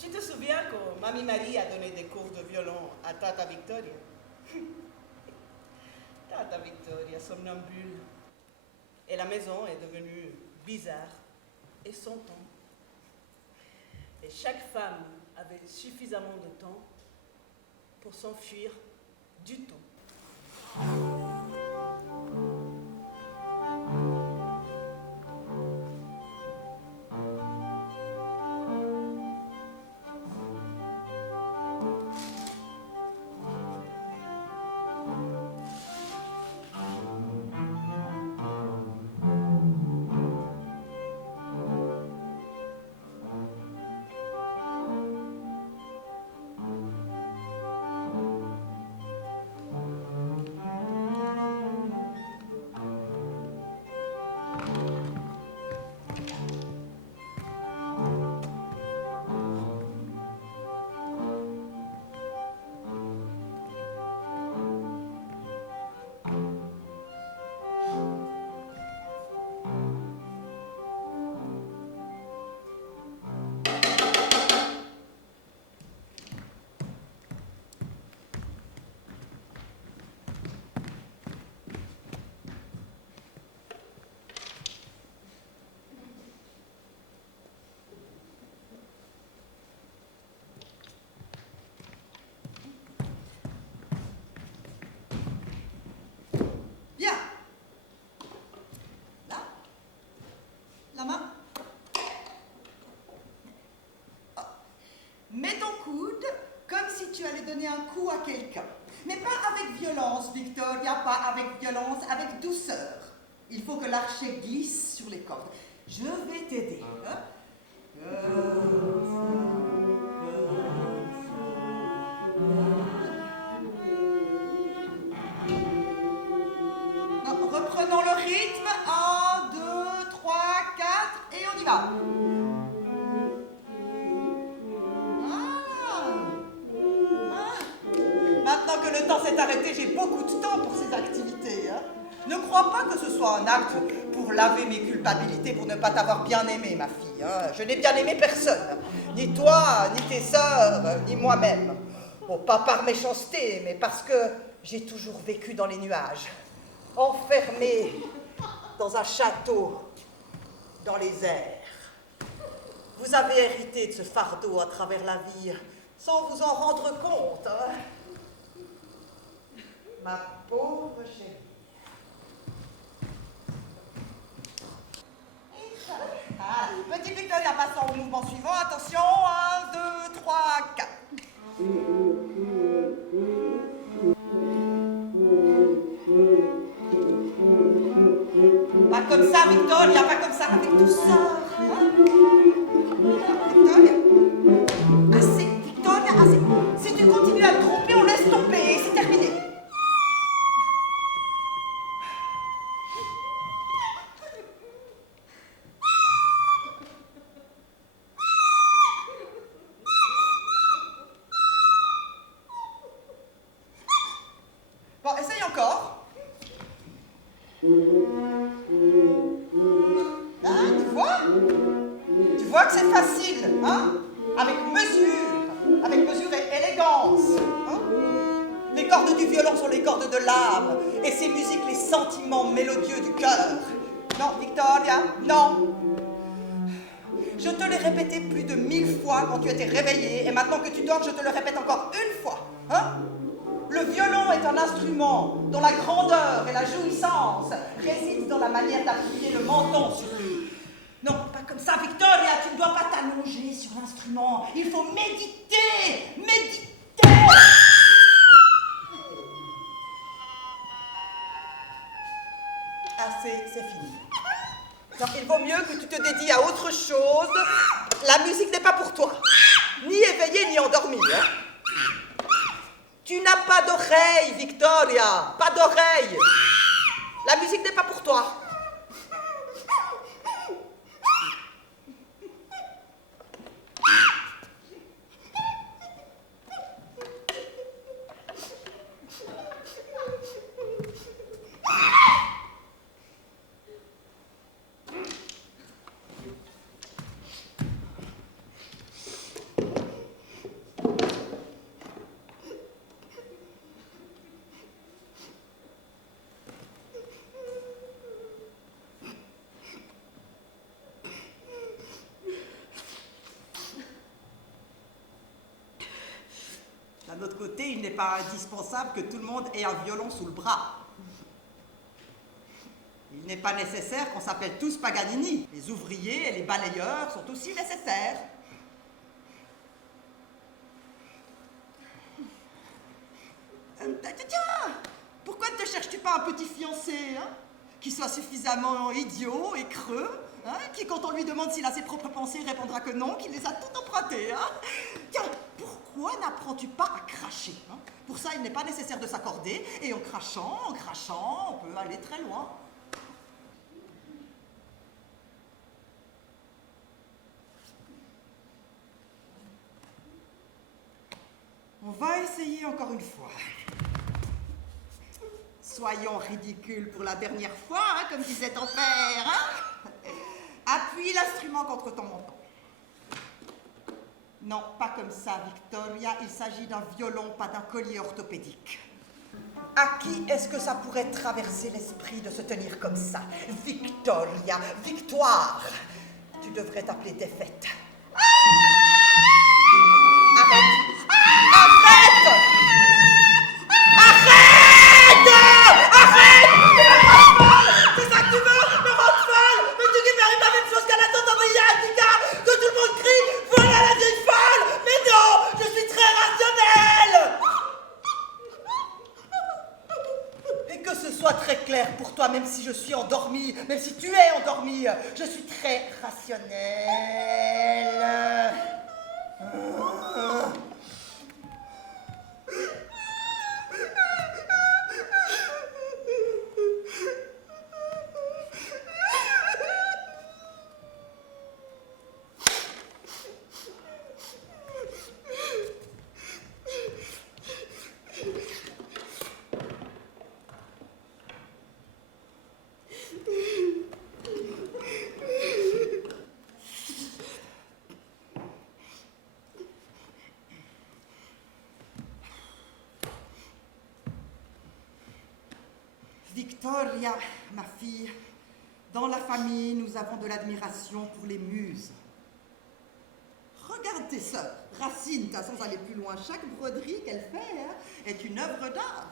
tu te souviens que Mamie Marie a donné des cours de violon à Tata Victoria? Tata Victoria, somnambule. Et la maison est devenue bizarre et sans temps. Et chaque femme avait suffisamment de temps pour s'enfuir du temps. si tu allais donner un coup à quelqu'un. Mais pas avec violence, Victoria, pas avec violence, avec douceur. Il faut que l'archet glisse sur les cordes. Je vais t'aider. Hein? Non, reprenons le rythme. 1, 2, 3, 4 et on y va. Maintenant que le temps s'est arrêté, j'ai beaucoup de temps pour ces activités. Hein. Ne crois pas que ce soit un acte pour laver mes culpabilités, pour ne pas t'avoir bien aimé, ma fille. Hein. Je n'ai bien aimé personne. Ni toi, ni tes sœurs, ni moi-même. Bon, pas par méchanceté, mais parce que j'ai toujours vécu dans les nuages. Enfermé dans un château, dans les airs. Vous avez hérité de ce fardeau à travers la vie, sans vous en rendre compte. Hein. Ma pauvre chérie. Ah, petit Victoria, passons au mouvement suivant. Attention, 1, 2, 3, 4. Pas comme ça, Victoria, pas comme ça, avec douceur. Hein? Victoria. Assez, Victoria, assez. Si tu continues à te tromper, on laisse tomber. C'est terminé. Bon, essaye encore. Hein, tu vois? Tu vois que c'est facile, hein? Avec mesure et élégance. Hein? Les cordes du violon sont les cordes de l'âme, et ces musiques les sentiments mélodieux du cœur. Non, Victoria, non. Je te l'ai répété plus de 1000 fois quand tu étais réveillée, et maintenant que tu dors, je te le répète encore une fois. Hein? Le violon est un instrument dont la grandeur et la jouissance résident dans la manière d'appuyer le menton sur lui. Non, pas comme ça, Victoria, tu ne dois pas t'allonger sur l'instrument. Il faut méditer, méditer. Ah, c'est fini. Donc, il vaut mieux que tu te dédies à autre chose. La musique n'est pas pour toi. Ni éveillée, ni endormie. Hein? Tu n'as pas d'oreille, Victoria. Pas d'oreille. La musique n'est pas pour toi. D'un autre côté, il n'est pas indispensable que tout le monde ait un violon sous le bras. Il n'est pas nécessaire qu'on s'appelle tous Paganini. Les ouvriers et les balayeurs sont aussi nécessaires. Tiens, pourquoi ne te cherches-tu pas un petit fiancé, hein, qui soit suffisamment idiot et creux, hein, qui, quand on lui demande s'il a ses propres pensées, répondra que non, qu'il les a toutes empruntées, hein? Tiens, pourquoi n'apprends-tu pas à cracher, hein? Pour ça, il n'est pas nécessaire de s'accorder, et en crachant, on peut aller très loin. On va essayer encore une fois. Soyons ridicules pour la dernière fois, hein, comme disait ton père. Hein? Appuie l'instrument contre ton menton. Non, pas comme ça, Victoria. Il s'agit d'un violon, pas d'un collier orthopédique. À qui est-ce que ça pourrait traverser l'esprit de se tenir comme ça? Victoria, victoire. Tu devrais t'appeler défaite. Arrête! Arrête! Arrête! Arrête! C'est ça que tu veux? Me rendre folle? Mais tu mérites la même chose qu'à la tante Andriatica, que tout le monde crie, voilà la vieille folle! Mais non, je suis très rationnelle! soit très clair pour toi, même si je suis endormie, même si tu es endormie, je suis très rationnelle. Victoria, ma fille, dans la famille, nous avons de l'admiration pour les muses. Regarde tes sœurs, Racine, sans aller plus loin, chaque broderie qu'elle fait est une œuvre d'art.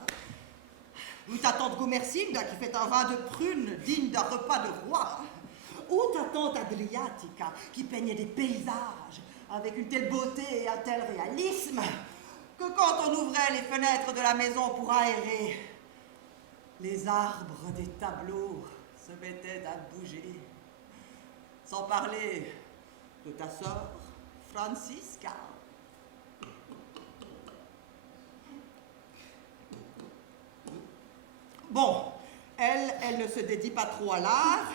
Ou ta tante Gomercinda qui fait un vin de prune digne d'un repas de roi. Ou ta tante Adriatica qui peignait des paysages avec une telle beauté et un tel réalisme que quand on ouvrait les fenêtres de la maison pour aérer, les arbres des tableaux se mettaient à bouger. Sans parler de ta sœur, Francisca. Bon, elle ne se dédie pas trop à l'art.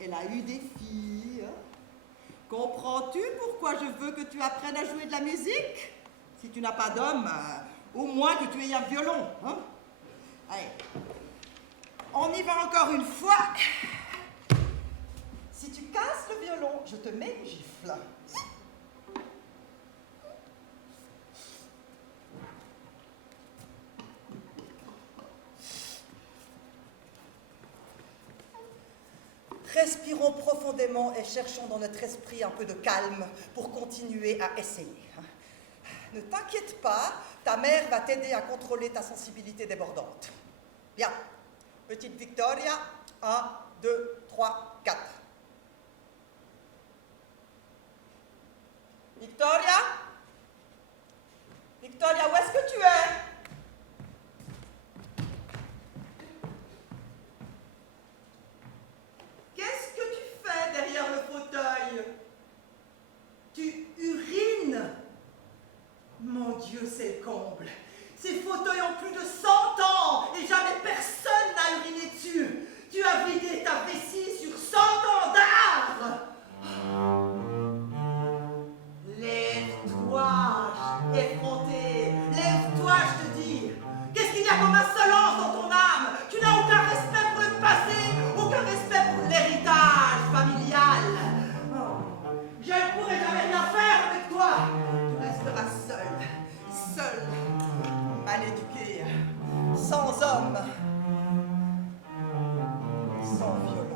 Elle a eu des filles. Comprends-tu pourquoi je veux que tu apprennes à jouer de la musique? Si tu n'as pas d'homme, au moins que tu aies un violon. Hein? Allez. On y va encore une fois. Si tu casses le violon, je te mets une gifle. Respirons profondément et cherchons dans notre esprit un peu de calme pour continuer à essayer. Ne t'inquiète pas, ta mère va t'aider à contrôler ta sensibilité débordante. Bien. Petite Victoria, 1, 2, 3, 4. Victoria? Victoria, où est-ce que tu es? Qu'est-ce que tu fais derrière le fauteuil? Tu urines? Mon Dieu, c'est le comble. Ces fauteuils ont plus de 100 ans et jamais personne n'a uriné dessus. Tu as vidé ta vessie sur 100 ans d'art. Lève-toi, effronté. Lève-toi, je te dis. Qu'est-ce qu'il y a comme insolence dans ton âme? Tu n'as aucun respect pour le passé, aucun respect pour l'héritage familial. Oh, je ne pourrai jamais rien faire avec toi. Tu resteras seul, mal éduqué, sans homme, sans violon.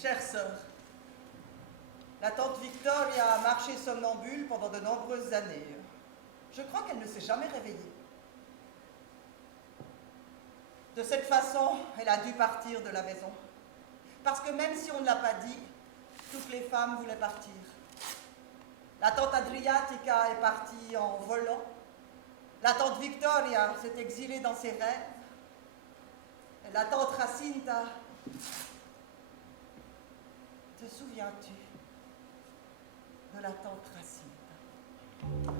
Chère sœur, la tante Victoria a marché somnambule pendant de nombreuses années. Je crois qu'elle ne s'est jamais réveillée. De cette façon, elle a dû partir de la maison. Parce que même si on ne l'a pas dit, toutes les femmes voulaient partir. La tante Adriatica est partie en volant. La tante Victoria s'est exilée dans ses rêves. Et la tante Jacinta... Te souviens-tu de la tante Jacinta?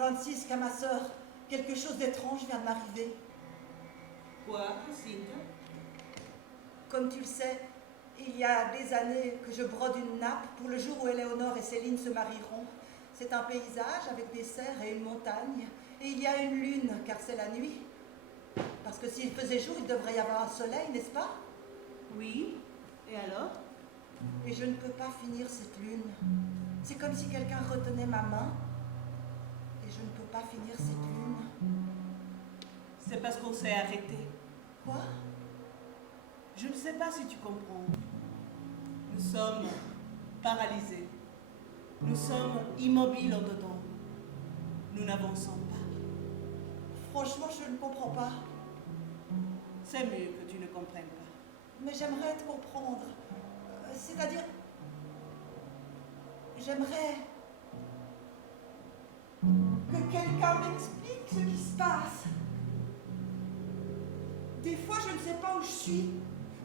Francisca, ma sœur, quelque chose d'étrange vient de m'arriver. Quoi, Cynthia? Comme tu le sais, il y a des années que je brode une nappe pour le jour où Éléonore et Céline se marieront. C'est un paysage avec des serres et une montagne. Et il y a une lune, car c'est la nuit. Parce que s'il faisait jour, il devrait y avoir un soleil, n'est-ce pas? Oui. Et alors? Et je ne peux pas finir cette lune. C'est comme si quelqu'un retenait ma main. Et je ne peux pas finir cette lune. C'est parce qu'on s'est arrêté. Quoi? Je ne sais pas si tu comprends. Nous sommes paralysés. Nous sommes immobiles en dedans. Nous n'avançons pas. Franchement, je ne comprends pas. C'est mieux que tu ne comprennes pas. Mais j'aimerais te comprendre. C'est-à-dire... J'aimerais... que quelqu'un m'explique ce qui se passe. Des fois, je ne sais pas où je suis.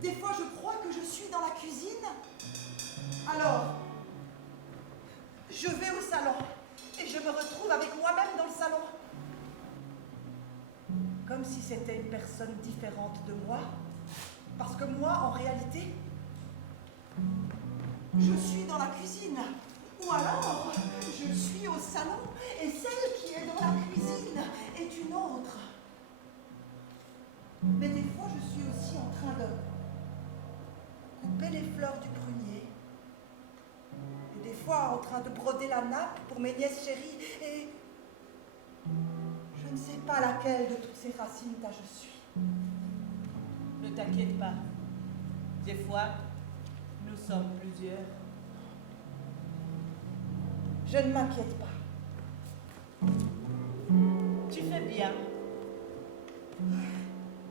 Des fois, je crois que je suis dans la cuisine. Alors, je vais au salon et je me retrouve avec moi-même dans le salon. Comme si c'était une personne différente de moi. Parce que moi, en réalité, je suis dans la cuisine. Ou alors, je suis au salon et celle qui est dans la cuisine est une autre. Mais des fois, je suis aussi en train de couper les fleurs du prunier. Et des fois, en train de broder la nappe pour mes nièces chéries. Et je ne sais pas laquelle de toutes ces racines je suis. Ne t'inquiète pas. Des fois, nous sommes plusieurs. Je ne m'inquiète pas. Tu fais bien.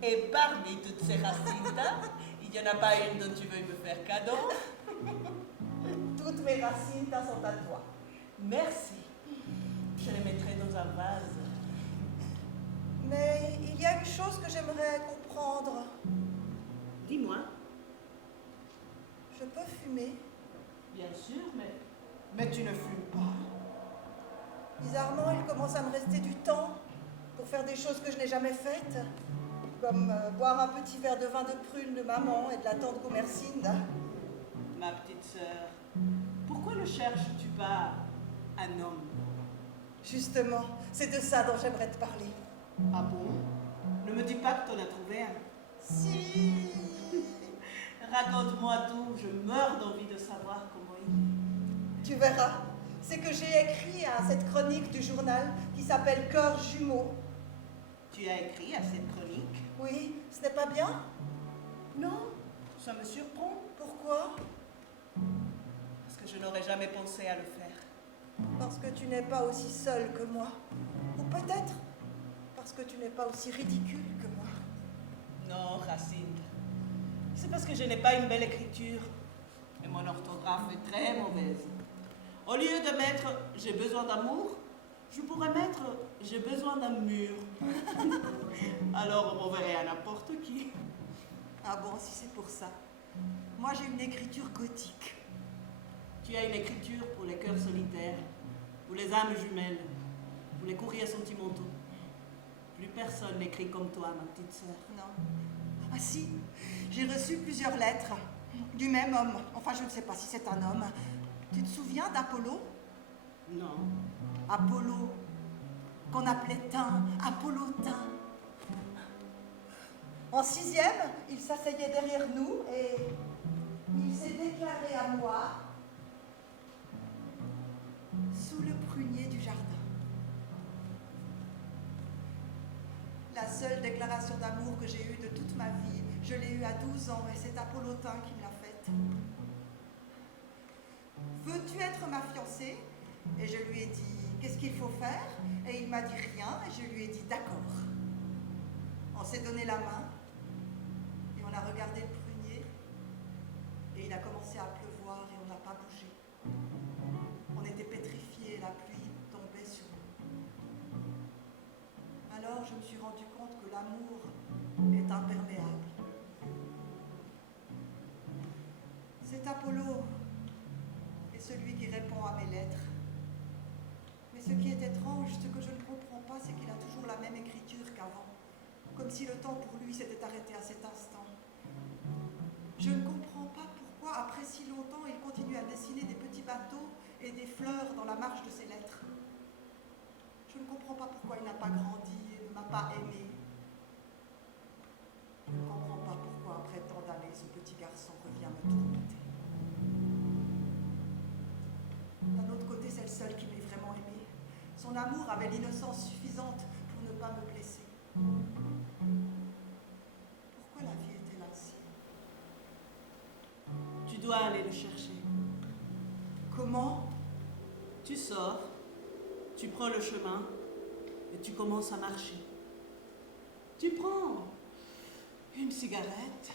Et parmi toutes ces racines-là, il n'y en a pas une dont tu veux me faire cadeau? Toutes mes racines sont à toi. Merci. Je les mettrai dans un vase. Mais il y a une chose que j'aimerais comprendre. Dis-moi. Je peux fumer? Bien sûr, mais tu ne fumes pas. Bizarrement, il commence à me rester du temps pour faire des choses que je n'ai jamais faites. Comme boire un petit verre de vin de prune de maman et de la tante Gomercinde. Ma petite sœur, pourquoi ne cherches-tu pas un homme? Justement, c'est de ça dont j'aimerais te parler. Ah bon? Ne me dis pas que t'en as trouvé un. Si. Raconte-moi tout, je meurs d'envie de savoir comment il est. Tu verras. C'est que j'ai écrit à cette chronique du journal qui s'appelle Cœur jumeau. Tu as écrit à cette chronique? Oui, ce n'est pas bien? Non, ça me surprend. Pourquoi? Parce que je n'aurais jamais pensé à le faire. Parce que tu n'es pas aussi seule que moi. Ou peut-être parce que tu n'es pas aussi ridicule que moi. Non, Racine. C'est parce que je n'ai pas une belle écriture. Et mon orthographe est très mauvaise. Au lieu de mettre « j'ai besoin d'amour », je pourrais mettre « j'ai besoin d'un mur ». Alors on m'enverrait à n'importe qui. Ah bon, si c'est pour ça. Moi, j'ai une écriture gothique. Tu as une écriture pour les cœurs solitaires, pour les âmes jumelles, pour les courriers sentimentaux. Plus personne n'écrit comme toi, ma petite sœur. Non. Ah si, j'ai reçu plusieurs lettres du même homme. Enfin, je ne sais pas si c'est un homme. Tu te souviens d'Apollo? Non. Apollo, qu'on appelait Tin, Apollotin. En 6e, il s'asseyait derrière nous et il s'est déclaré à moi sous le prunier du jardin. La seule déclaration d'amour que j'ai eue de toute ma vie, je l'ai eue à 12 ans et c'est Apollotin qui me l'a faite. Veux-tu être ma fiancée? Et je lui ai dit, qu'est-ce qu'il faut faire? Et il m'a dit rien et je lui ai dit d'accord. On s'est donné la main et on a regardé le prunier et il a commencé à pleuvoir et on n'a pas bougé. On était pétrifiés et la pluie tombait sur nous. Alors je me suis rendu compte que l'amour est imperméable. C'est Apollo est celui qui répond à mes lettres. Mais ce qui est étrange, ce que je ne comprends pas, c'est qu'il a toujours la même écriture qu'avant, comme si le temps pour lui s'était arrêté à cet instant. Je ne comprends pas pourquoi, après si longtemps, il continue à dessiner des petits bateaux et des fleurs dans la marge de ses lettres. Je ne comprends pas pourquoi il n'a pas grandi et ne m'a pas aimé. Je ne comprends pas pourquoi, après tant d'années, ce petit garçon revient me tourmenter. D'un autre côté, c'est le seul qui m'ait vraiment aimé. Son amour avait l'innocence suffisante pour ne pas me blesser. Pourquoi la vie est-elle ainsi? Tu dois aller le chercher. Comment? Tu sors, tu prends le chemin et tu commences à marcher. Tu prends une cigarette,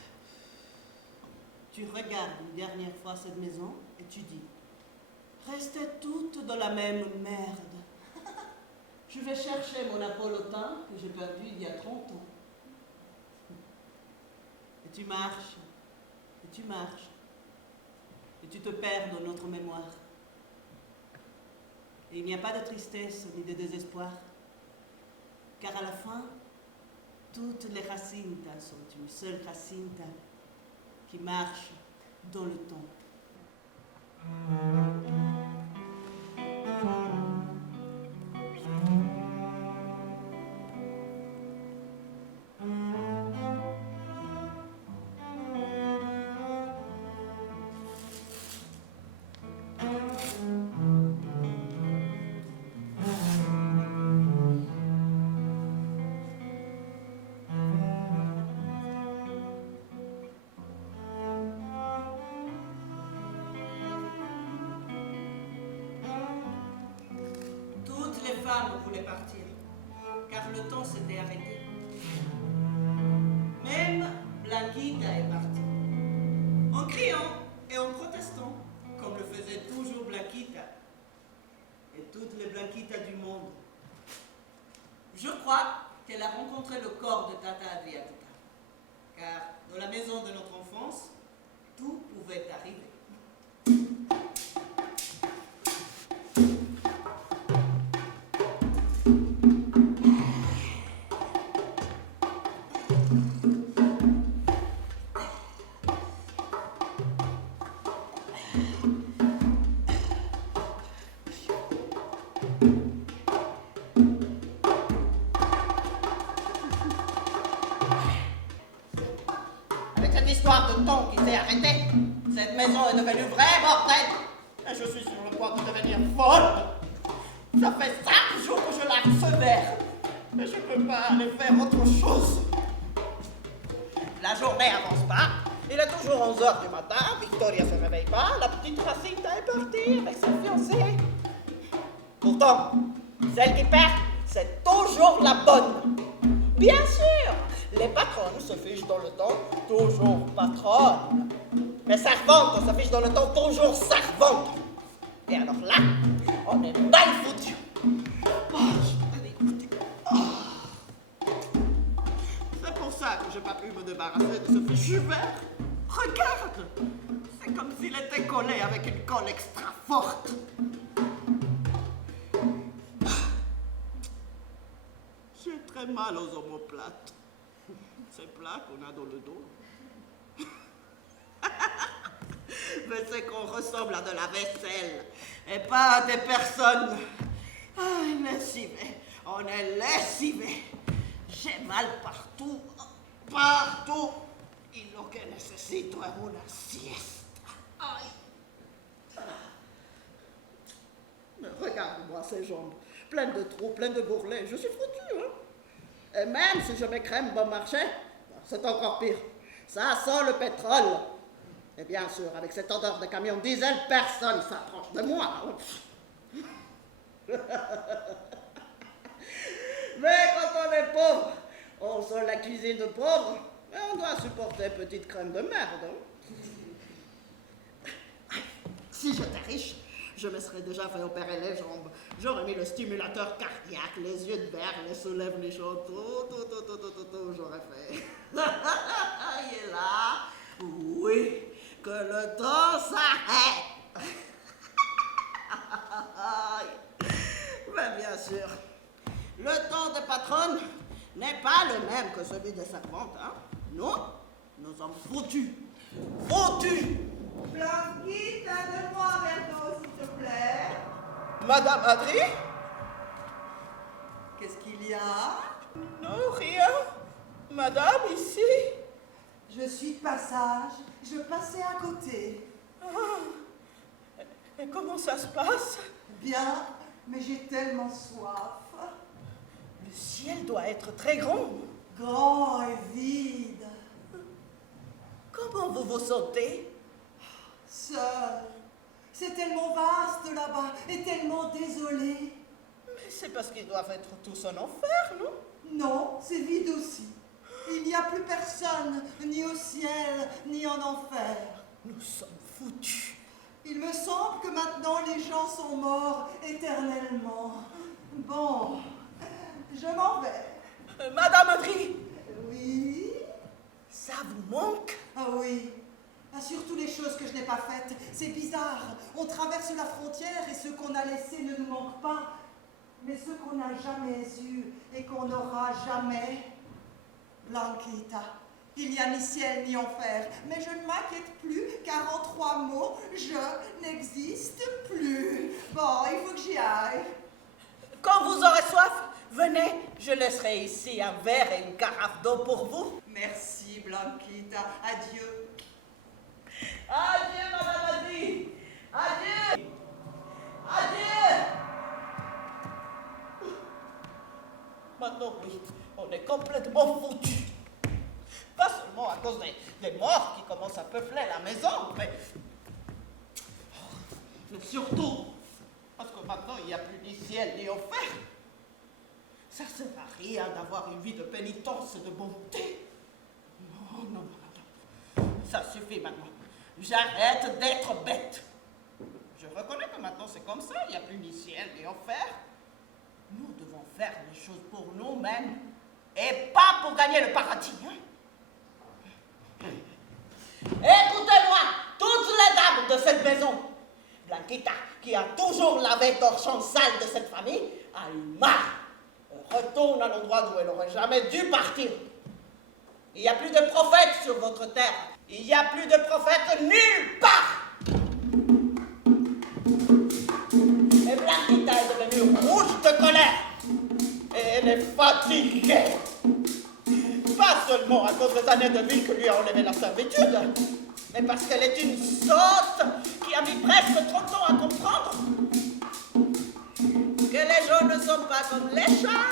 tu regardes une dernière fois cette maison et tu dis: restez toutes dans la même merde. Je vais chercher mon napolitain que j'ai perdu il y a 30 ans. Et tu marches, et tu marches, et tu te perds dans notre mémoire. Et il n'y a pas de tristesse ni de désespoir, car à la fin, toutes les Jacintas sont une seule Jacinta qui marche dans le temps. Toutes les femmes voulaient partir, car le temps s'était arrêté. Même Blanquita est partie, en criant et en protestant, comme le faisait toujours Blanquita et toutes les Blanquitas du monde. Je crois qu'elle a rencontré le corps de Tata Adriatica, car dans la maison de notre enfance, tout pouvait arriver. Avec cette histoire de temps qui s'est arrêtée, cette maison est devenue vrai bordel. Et je suis sur le point de devenir folle. Ça fait 5 jours que je lave ce verre. Mais je peux pas aller faire autre chose. La journée avance pas. Il est toujours 11h du matin. Victoria se réveille pas. La petite Jacinta est partie avec son fiancé. Pourtant, celle qui perd, c'est toujours la bonne. Bien sûr, les patronnes se fichent dans le temps, toujours patronnes. Mais servantes se fichent dans le temps, toujours servantes. Et alors là, on est mal foutu. C'est pour ça que j'ai pas pu me débarrasser de ce fichu vert. Regarde, c'est comme s'il était collé avec une colle extra forte. J'ai très mal aux omoplates. Ces plats qu'on a dans le dos. Mais c'est qu'on ressemble à de la vaisselle et pas à des personnes. Ah, lessivées. On est lessivés. J'ai mal partout. Partout. Y lo que necesito es una siesta. Ay. Mais regarde-moi ces jambes, pleines de trous, pleines de bourrelets. Je suis foutue, hein. Et même si je m'écrème bon marché, c'est encore pire. Ça sent le pétrole. Et bien sûr, avec cette odeur de camion diesel, personne s'approche de moi. Mais quand on est pauvre, on sent la cuisine de pauvre, mais on doit supporter petite crème de merde. Hein. Si j'étais riche, je me serais déjà fait opérer les jambes. J'aurais mis le stimulateur cardiaque, les yeux de verre, les soulève les choses, tout, j'aurais fait. Il est là. Oui, que le temps s'arrête. Mais bien sûr. Le temps des patronnes n'est pas le même que celui des servantes, hein? Non, nous sommes foutus. Foutus! Blanquita, donne-moi un verre d'eau, s'il te plaît. Madame Adri? Qu'est-ce qu'il y a? Non, rien. Madame, ici? Je suis de passage. Je passais à côté. Ah. Et comment ça se passe? Bien, mais j'ai tellement soif. Le ciel doit être très grand. Grand et vide. Comment vous vous sentez? Seul. C'est tellement vaste là-bas et tellement désolé. Mais c'est parce qu'ils doivent être tous en enfer, non? Non, c'est vide aussi. Il n'y a plus personne, ni au ciel, ni en enfer. Nous sommes foutus. Il me semble que maintenant les gens sont morts éternellement. Bon, je m'en vais. Madame Adri, Oui? ça vous manque? Ah oui. Ah, surtout les choses que je n'ai pas faites. C'est bizarre. On traverse la frontière et ce qu'on a laissé ne nous manque pas. Mais ce qu'on n'a jamais eu et qu'on n'aura jamais. Blanquita, il n'y a ni ciel ni enfer. Mais je ne m'inquiète plus car en 3 mots, je n'existe plus. Bon, il faut que j'y aille. Quand vous aurez soif, venez, je laisserai ici un verre et une carafe d'eau pour vous. Merci, Blanquita. Adieu. Adieu, Madame Adri. Adieu. Adieu. Maintenant, oui, on est complètement foutus. Pas seulement à cause des morts qui commencent à peupler la maison, mais surtout parce que maintenant, il n'y a plus ni ciel ni enfer. Ça ne sert à rien d'avoir une vie de pénitence et de bonté. Non, non, non, non. Ça suffit maintenant. J'arrête d'être bête. Je reconnais que maintenant c'est comme ça, il n'y a plus ni ciel ni enfer. Nous devons faire les choses pour nous-mêmes et pas pour gagner le paradis. Hein? Écoutez-moi, toutes les dames de cette maison. Blanquita, qui a toujours lavé torchon sale de cette famille, a eu marre. Elle retourne à l'endroit d'où elle n'aurait jamais dû partir. Il n'y a plus de prophètes sur votre terre. Il n'y a plus de prophètes nulle part. Et Blanquita est devenue rouge de colère. Et elle est fatiguée. Pas seulement à cause des années de vie que lui a enlevé la servitude, mais parce qu'elle est une sotte qui a mis presque 30 ans à comprendre que les gens ne sont pas comme les chats.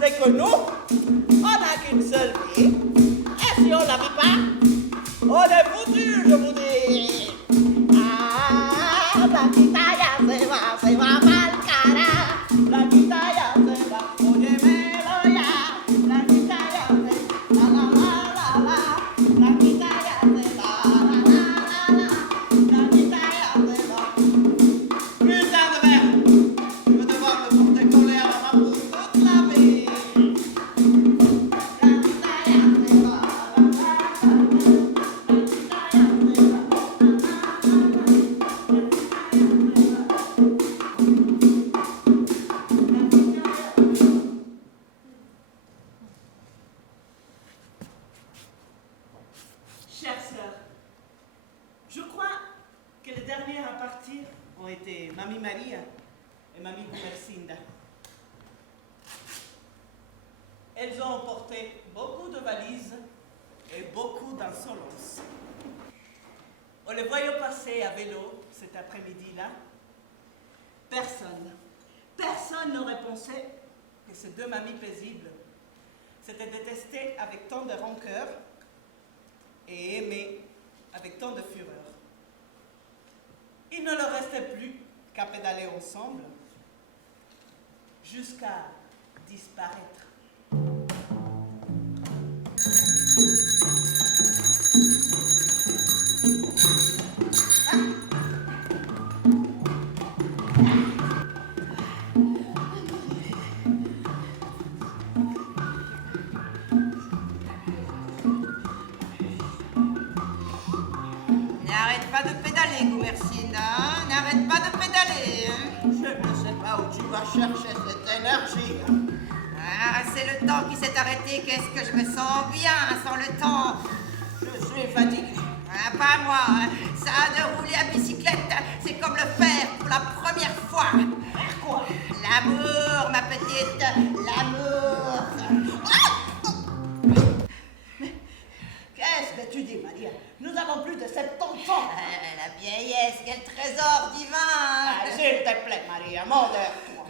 C'est que nous, on n'a qu'une seule vie. Et si on ne la vit pas, on est foutu, je vous dis. Ah, Blanquita ya se va mal cara. Blanquita ya se va, óyemelo ya. Blanquita ya se va, la la la la. Blanquita ya se va, la la la la. Blanquita ya se va. Putain de merde, je vais devoir me porter colère à ma bouche toute la vie. Blanquita ya se va, la la la la. Blanquita ya se va. Chères sœurs, je crois que les dernières à partir ont été Mamie Maria et Mamie Gumersinda. Elles ont emporté beaucoup de valises et beaucoup d'insolence. En les voyant passer à vélo cet après-midi-là, personne n'aurait pensé que ces deux mamies paisibles s'étaient détestées avec tant de rancœur et aimées avec tant de fureur. Il ne leur restait plus qu'à pédaler ensemble jusqu'à disparaître. N'arrête pas de pédaler, Gumersinda, hein? N'arrête pas de pédaler. Hein? où tu vas chercher cette énergie. Ah, c'est le temps qui s'est arrêté. Qu'est-ce que je me sens bien sans le temps. Je suis fatiguée. Ah, pas moi. Hein. Ça de rouler à bicyclette, c'est comme le faire pour la première fois. Faire quoi? L'amour, ma petite, l'amour. Qu'est-ce que tu dis, Maria? Nous avons plus de 70 ans. La vieillesse, quel trésor divin. Ah, s'il te plaît, Maria, modère-toi.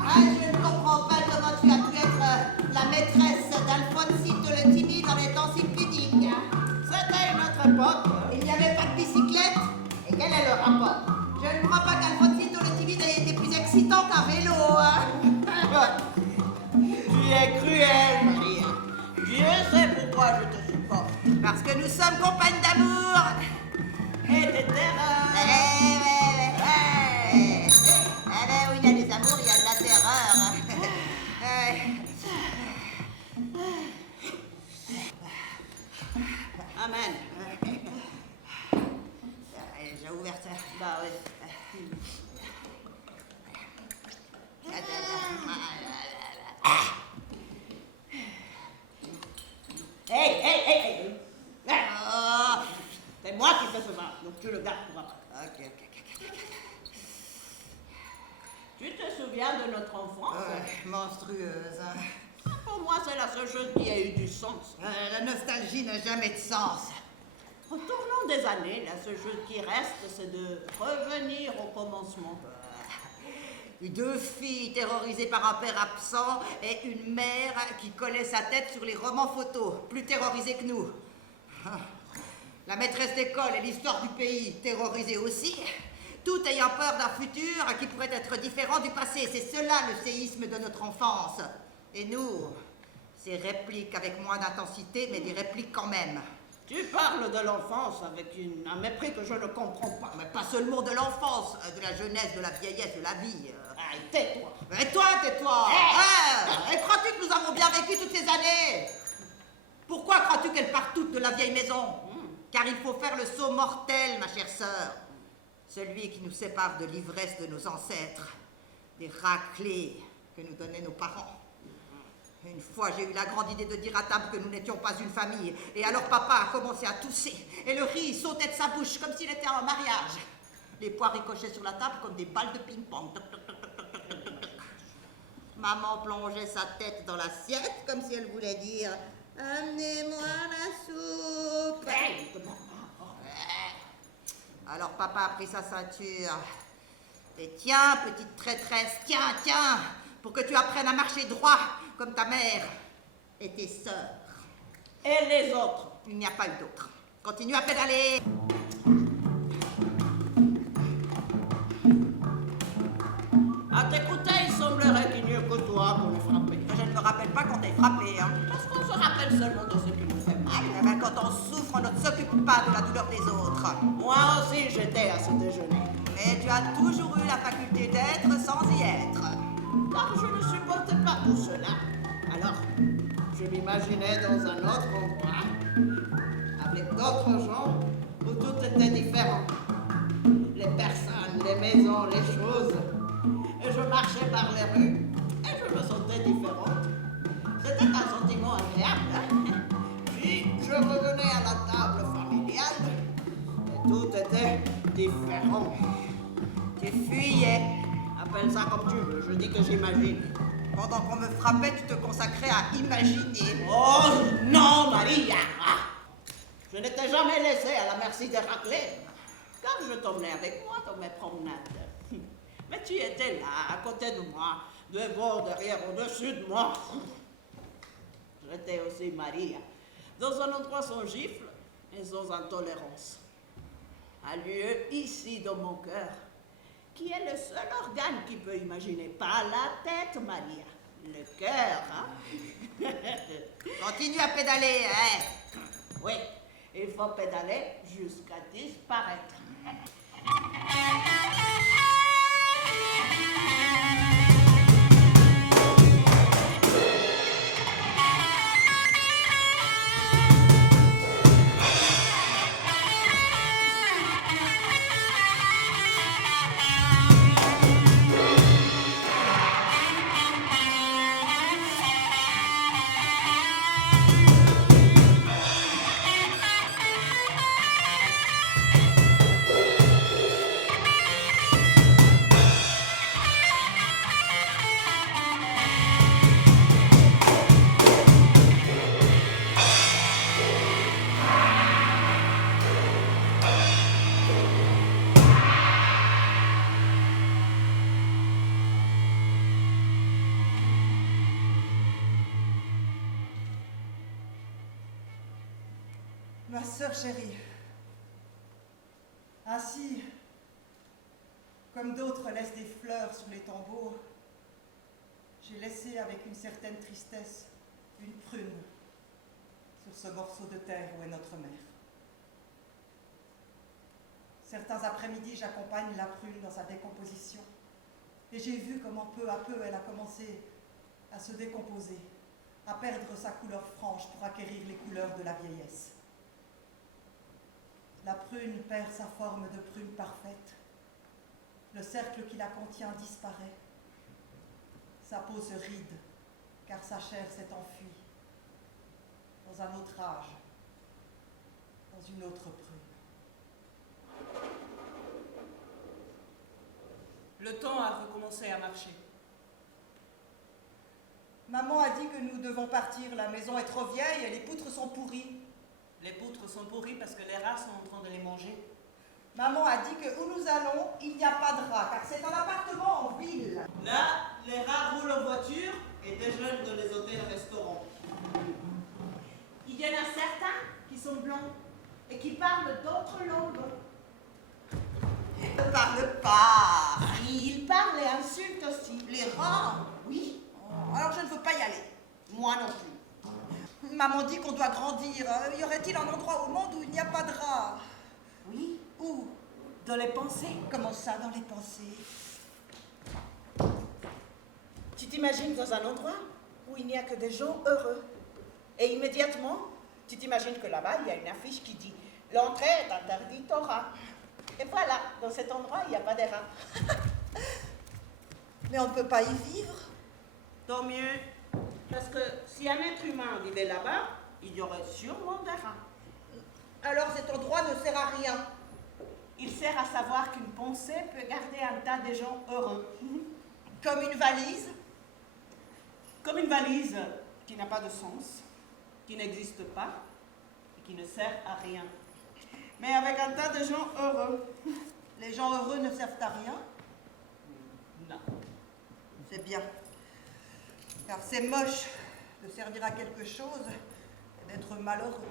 Ah, je ne comprends pas comment tu as pu être la maîtresse d'Alfonsito le timide en étant si pudique. Hein. C'était une autre époque. Il n'y avait pas de bicyclette. Et quel est le rapport? Je ne crois pas qu'Alfonsito le timide ait été plus excitant qu'un vélo. Hein. Tu es cruelle, Maria. Dieu sait pourquoi je te supporte. Parce que nous sommes compagnes d'amour. Et de terreur. Où il y a des amours, il y a de la terreur. Amen. J'ai ouvert ça. Bah oui. Hey. Oh. C'est moi qui fais ce vin, donc tu le gardes pour après. Ok. Tu te souviens de notre enfance? Monstrueuse. Pour moi, c'est la seule chose qui a eu du sens. La nostalgie n'a jamais de sens. Au tournant des années, la seule chose qui reste, c'est de revenir au commencement. Deux filles terrorisées par un père absent et une mère qui collait sa tête sur les romans photos, plus terrorisée que nous. La maîtresse d'école et l'histoire du pays, terrorisées aussi, tout ayant peur d'un futur qui pourrait être différent du passé. C'est cela le séisme de notre enfance. Et nous, ces répliques avec moins d'intensité, mais des répliques quand même. Tu parles de l'enfance avec un mépris que je ne comprends pas. Mais pas seulement de l'enfance, de la jeunesse, de la vieillesse, de la vie. Ah, tais-toi. Et toi, tais-toi. Hey. Et crois-tu que nous avons bien vécu toutes ces années? Pourquoi crois-tu qu'elles partent toutes de la vieille maison? Car il faut faire le saut mortel, ma chère sœur. Celui qui nous sépare de l'ivresse de nos ancêtres, des raclées que nous donnaient nos parents. Une fois, j'ai eu la grande idée de dire à table que nous n'étions pas une famille. Et alors papa a commencé à tousser. Et le riz sautait de sa bouche comme s'il était en mariage. Les pois ricochaient sur la table comme des balles de ping-pong. Toc, toc, toc, toc, toc, toc, toc, toc. Maman plongeait sa tête dans l'assiette comme si elle voulait dire « Amenez-moi la soupe !» Hey. Alors papa a pris sa ceinture. Et tiens, petite traîtresse, tiens, pour que tu apprennes à marcher droit comme ta mère et tes sœurs. Et les autres? Il n'y a pas eu d'autres. Continue à pédaler. À t'écouter, il semblerait qu'il n'y ait que toi qu'on ait frappé. Je ne me rappelle pas qu'on t'ait frappé. Hein. Parce qu'on se rappelle seulement de ce qui nous fait mal. Eh ben, quand on souffre, on ne s'occupe pas de la douleur des autres. Moi aussi, j'étais à ce déjeuner. Mais tu as toujours eu la faculté d'être sans y être. Car je ne supportais pas tout cela. Alors, je m'imaginais dans un autre endroit, avec d'autres gens, où tout était différent. Les personnes, les maisons, les choses. Et je marchais par les rues, et je me sentais différente. C'était un sentiment agréable. Hein? Puis, je revenais à la table familiale, et tout était différent. Tu fuyais. Appelle ça comme tu veux, je dis que j'imagine. Pendant qu'on me frappait, tu te consacrais à imaginer. Oh non, Maria! Je ne t'ai jamais laissé à la merci des raclés, car je t'emmenais avec moi dans mes promenades. Mais tu étais là, à côté de moi, devant, derrière, au-dessus de moi. J'étais aussi Maria, dans un endroit sans gifle et sans intolérance. Un lieu ici dans mon cœur, qui est le seul organe qui peut imaginer, pas la tête, Maria, le cœur, hein? Continue à pédaler, hein. Oui, il faut pédaler jusqu'à disparaître. Ma sœur chérie, ainsi, comme d'autres laissent des fleurs sous les tombeaux, j'ai laissé avec une certaine tristesse une prune sur ce morceau de terre où est notre mère. Certains après-midi, j'accompagne la prune dans sa décomposition et j'ai vu comment peu à peu elle a commencé à se décomposer, à perdre sa couleur franche pour acquérir les couleurs de la vieillesse. La prune perd sa forme de prune parfaite. Le cercle qui la contient disparaît. Sa peau se ride, car sa chair s'est enfuie dans un autre âge, dans une autre prune. Le temps a recommencé à marcher. Maman a dit que nous devons partir, la maison est trop vieille et les poutres sont pourries. Les poutres sont pourries parce que les rats sont en train de les manger. Maman a dit que où nous allons, il n'y a pas de rats, car c'est un appartement en ville. Là, les rats roulent en voiture et déjeunent dans les hôtels-restaurants. Il y en a certains qui sont blancs et qui parlent d'autres langues. Ne parle pas. Ils parlent et insultent aussi. Les rats. Oui. Alors je ne veux pas y aller. Moi non plus. Maman dit qu'on doit grandir. Y aurait-il un endroit au monde où il n'y a pas de rats? Oui. Où? Dans les pensées. Comment ça, dans les pensées? Tu t'imagines dans un endroit où il n'y a que des gens heureux. Et immédiatement, tu t'imagines que là-bas, il y a une affiche qui dit « L'entrée est interdite aux rats ». Et voilà, dans cet endroit, il n'y a pas de rats. Mais on ne peut pas y vivre. Tant mieux. Parce que si un être humain vivait là-bas, il y aurait sûrement des rats. Alors cet endroit ne sert à rien. Il sert à savoir qu'une pensée peut garder un tas de gens heureux. Comme une valise. Comme une valise qui n'a pas de sens, qui n'existe pas et qui ne sert à rien. Mais avec un tas de gens heureux. Les gens heureux ne servent à rien. Non. C'est bien. Car c'est moche de servir à quelque chose et d'être malheureux.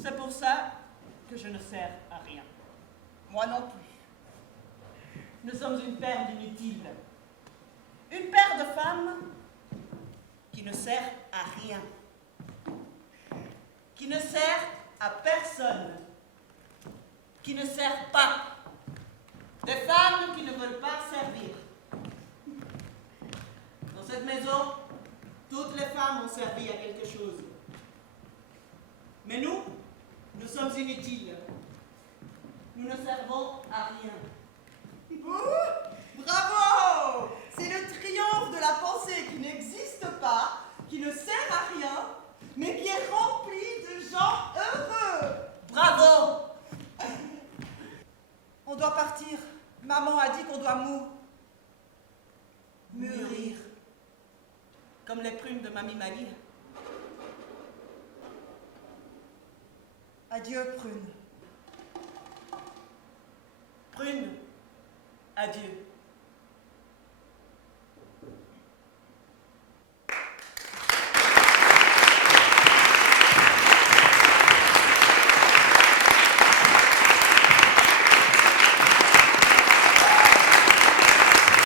C'est pour ça que je ne sers à rien. Moi non plus. Nous sommes une paire d'inutiles. Une paire de femmes qui ne sert à rien. Qui ne sert à personne. Qui ne sert pas. Des femmes qui ne veulent pas servir. Dans cette maison, toutes les femmes ont servi à quelque chose. Mais nous sommes inutiles. Nous ne servons à rien. Bravo! C'est le triomphe de la pensée qui n'existe pas, qui ne sert à rien, mais qui est remplie de gens heureux. Bravo! On doit partir. Maman a dit qu'on doit mûrir. Comme les prunes de Mamie Marie. Adieu, prune. Prune, adieu.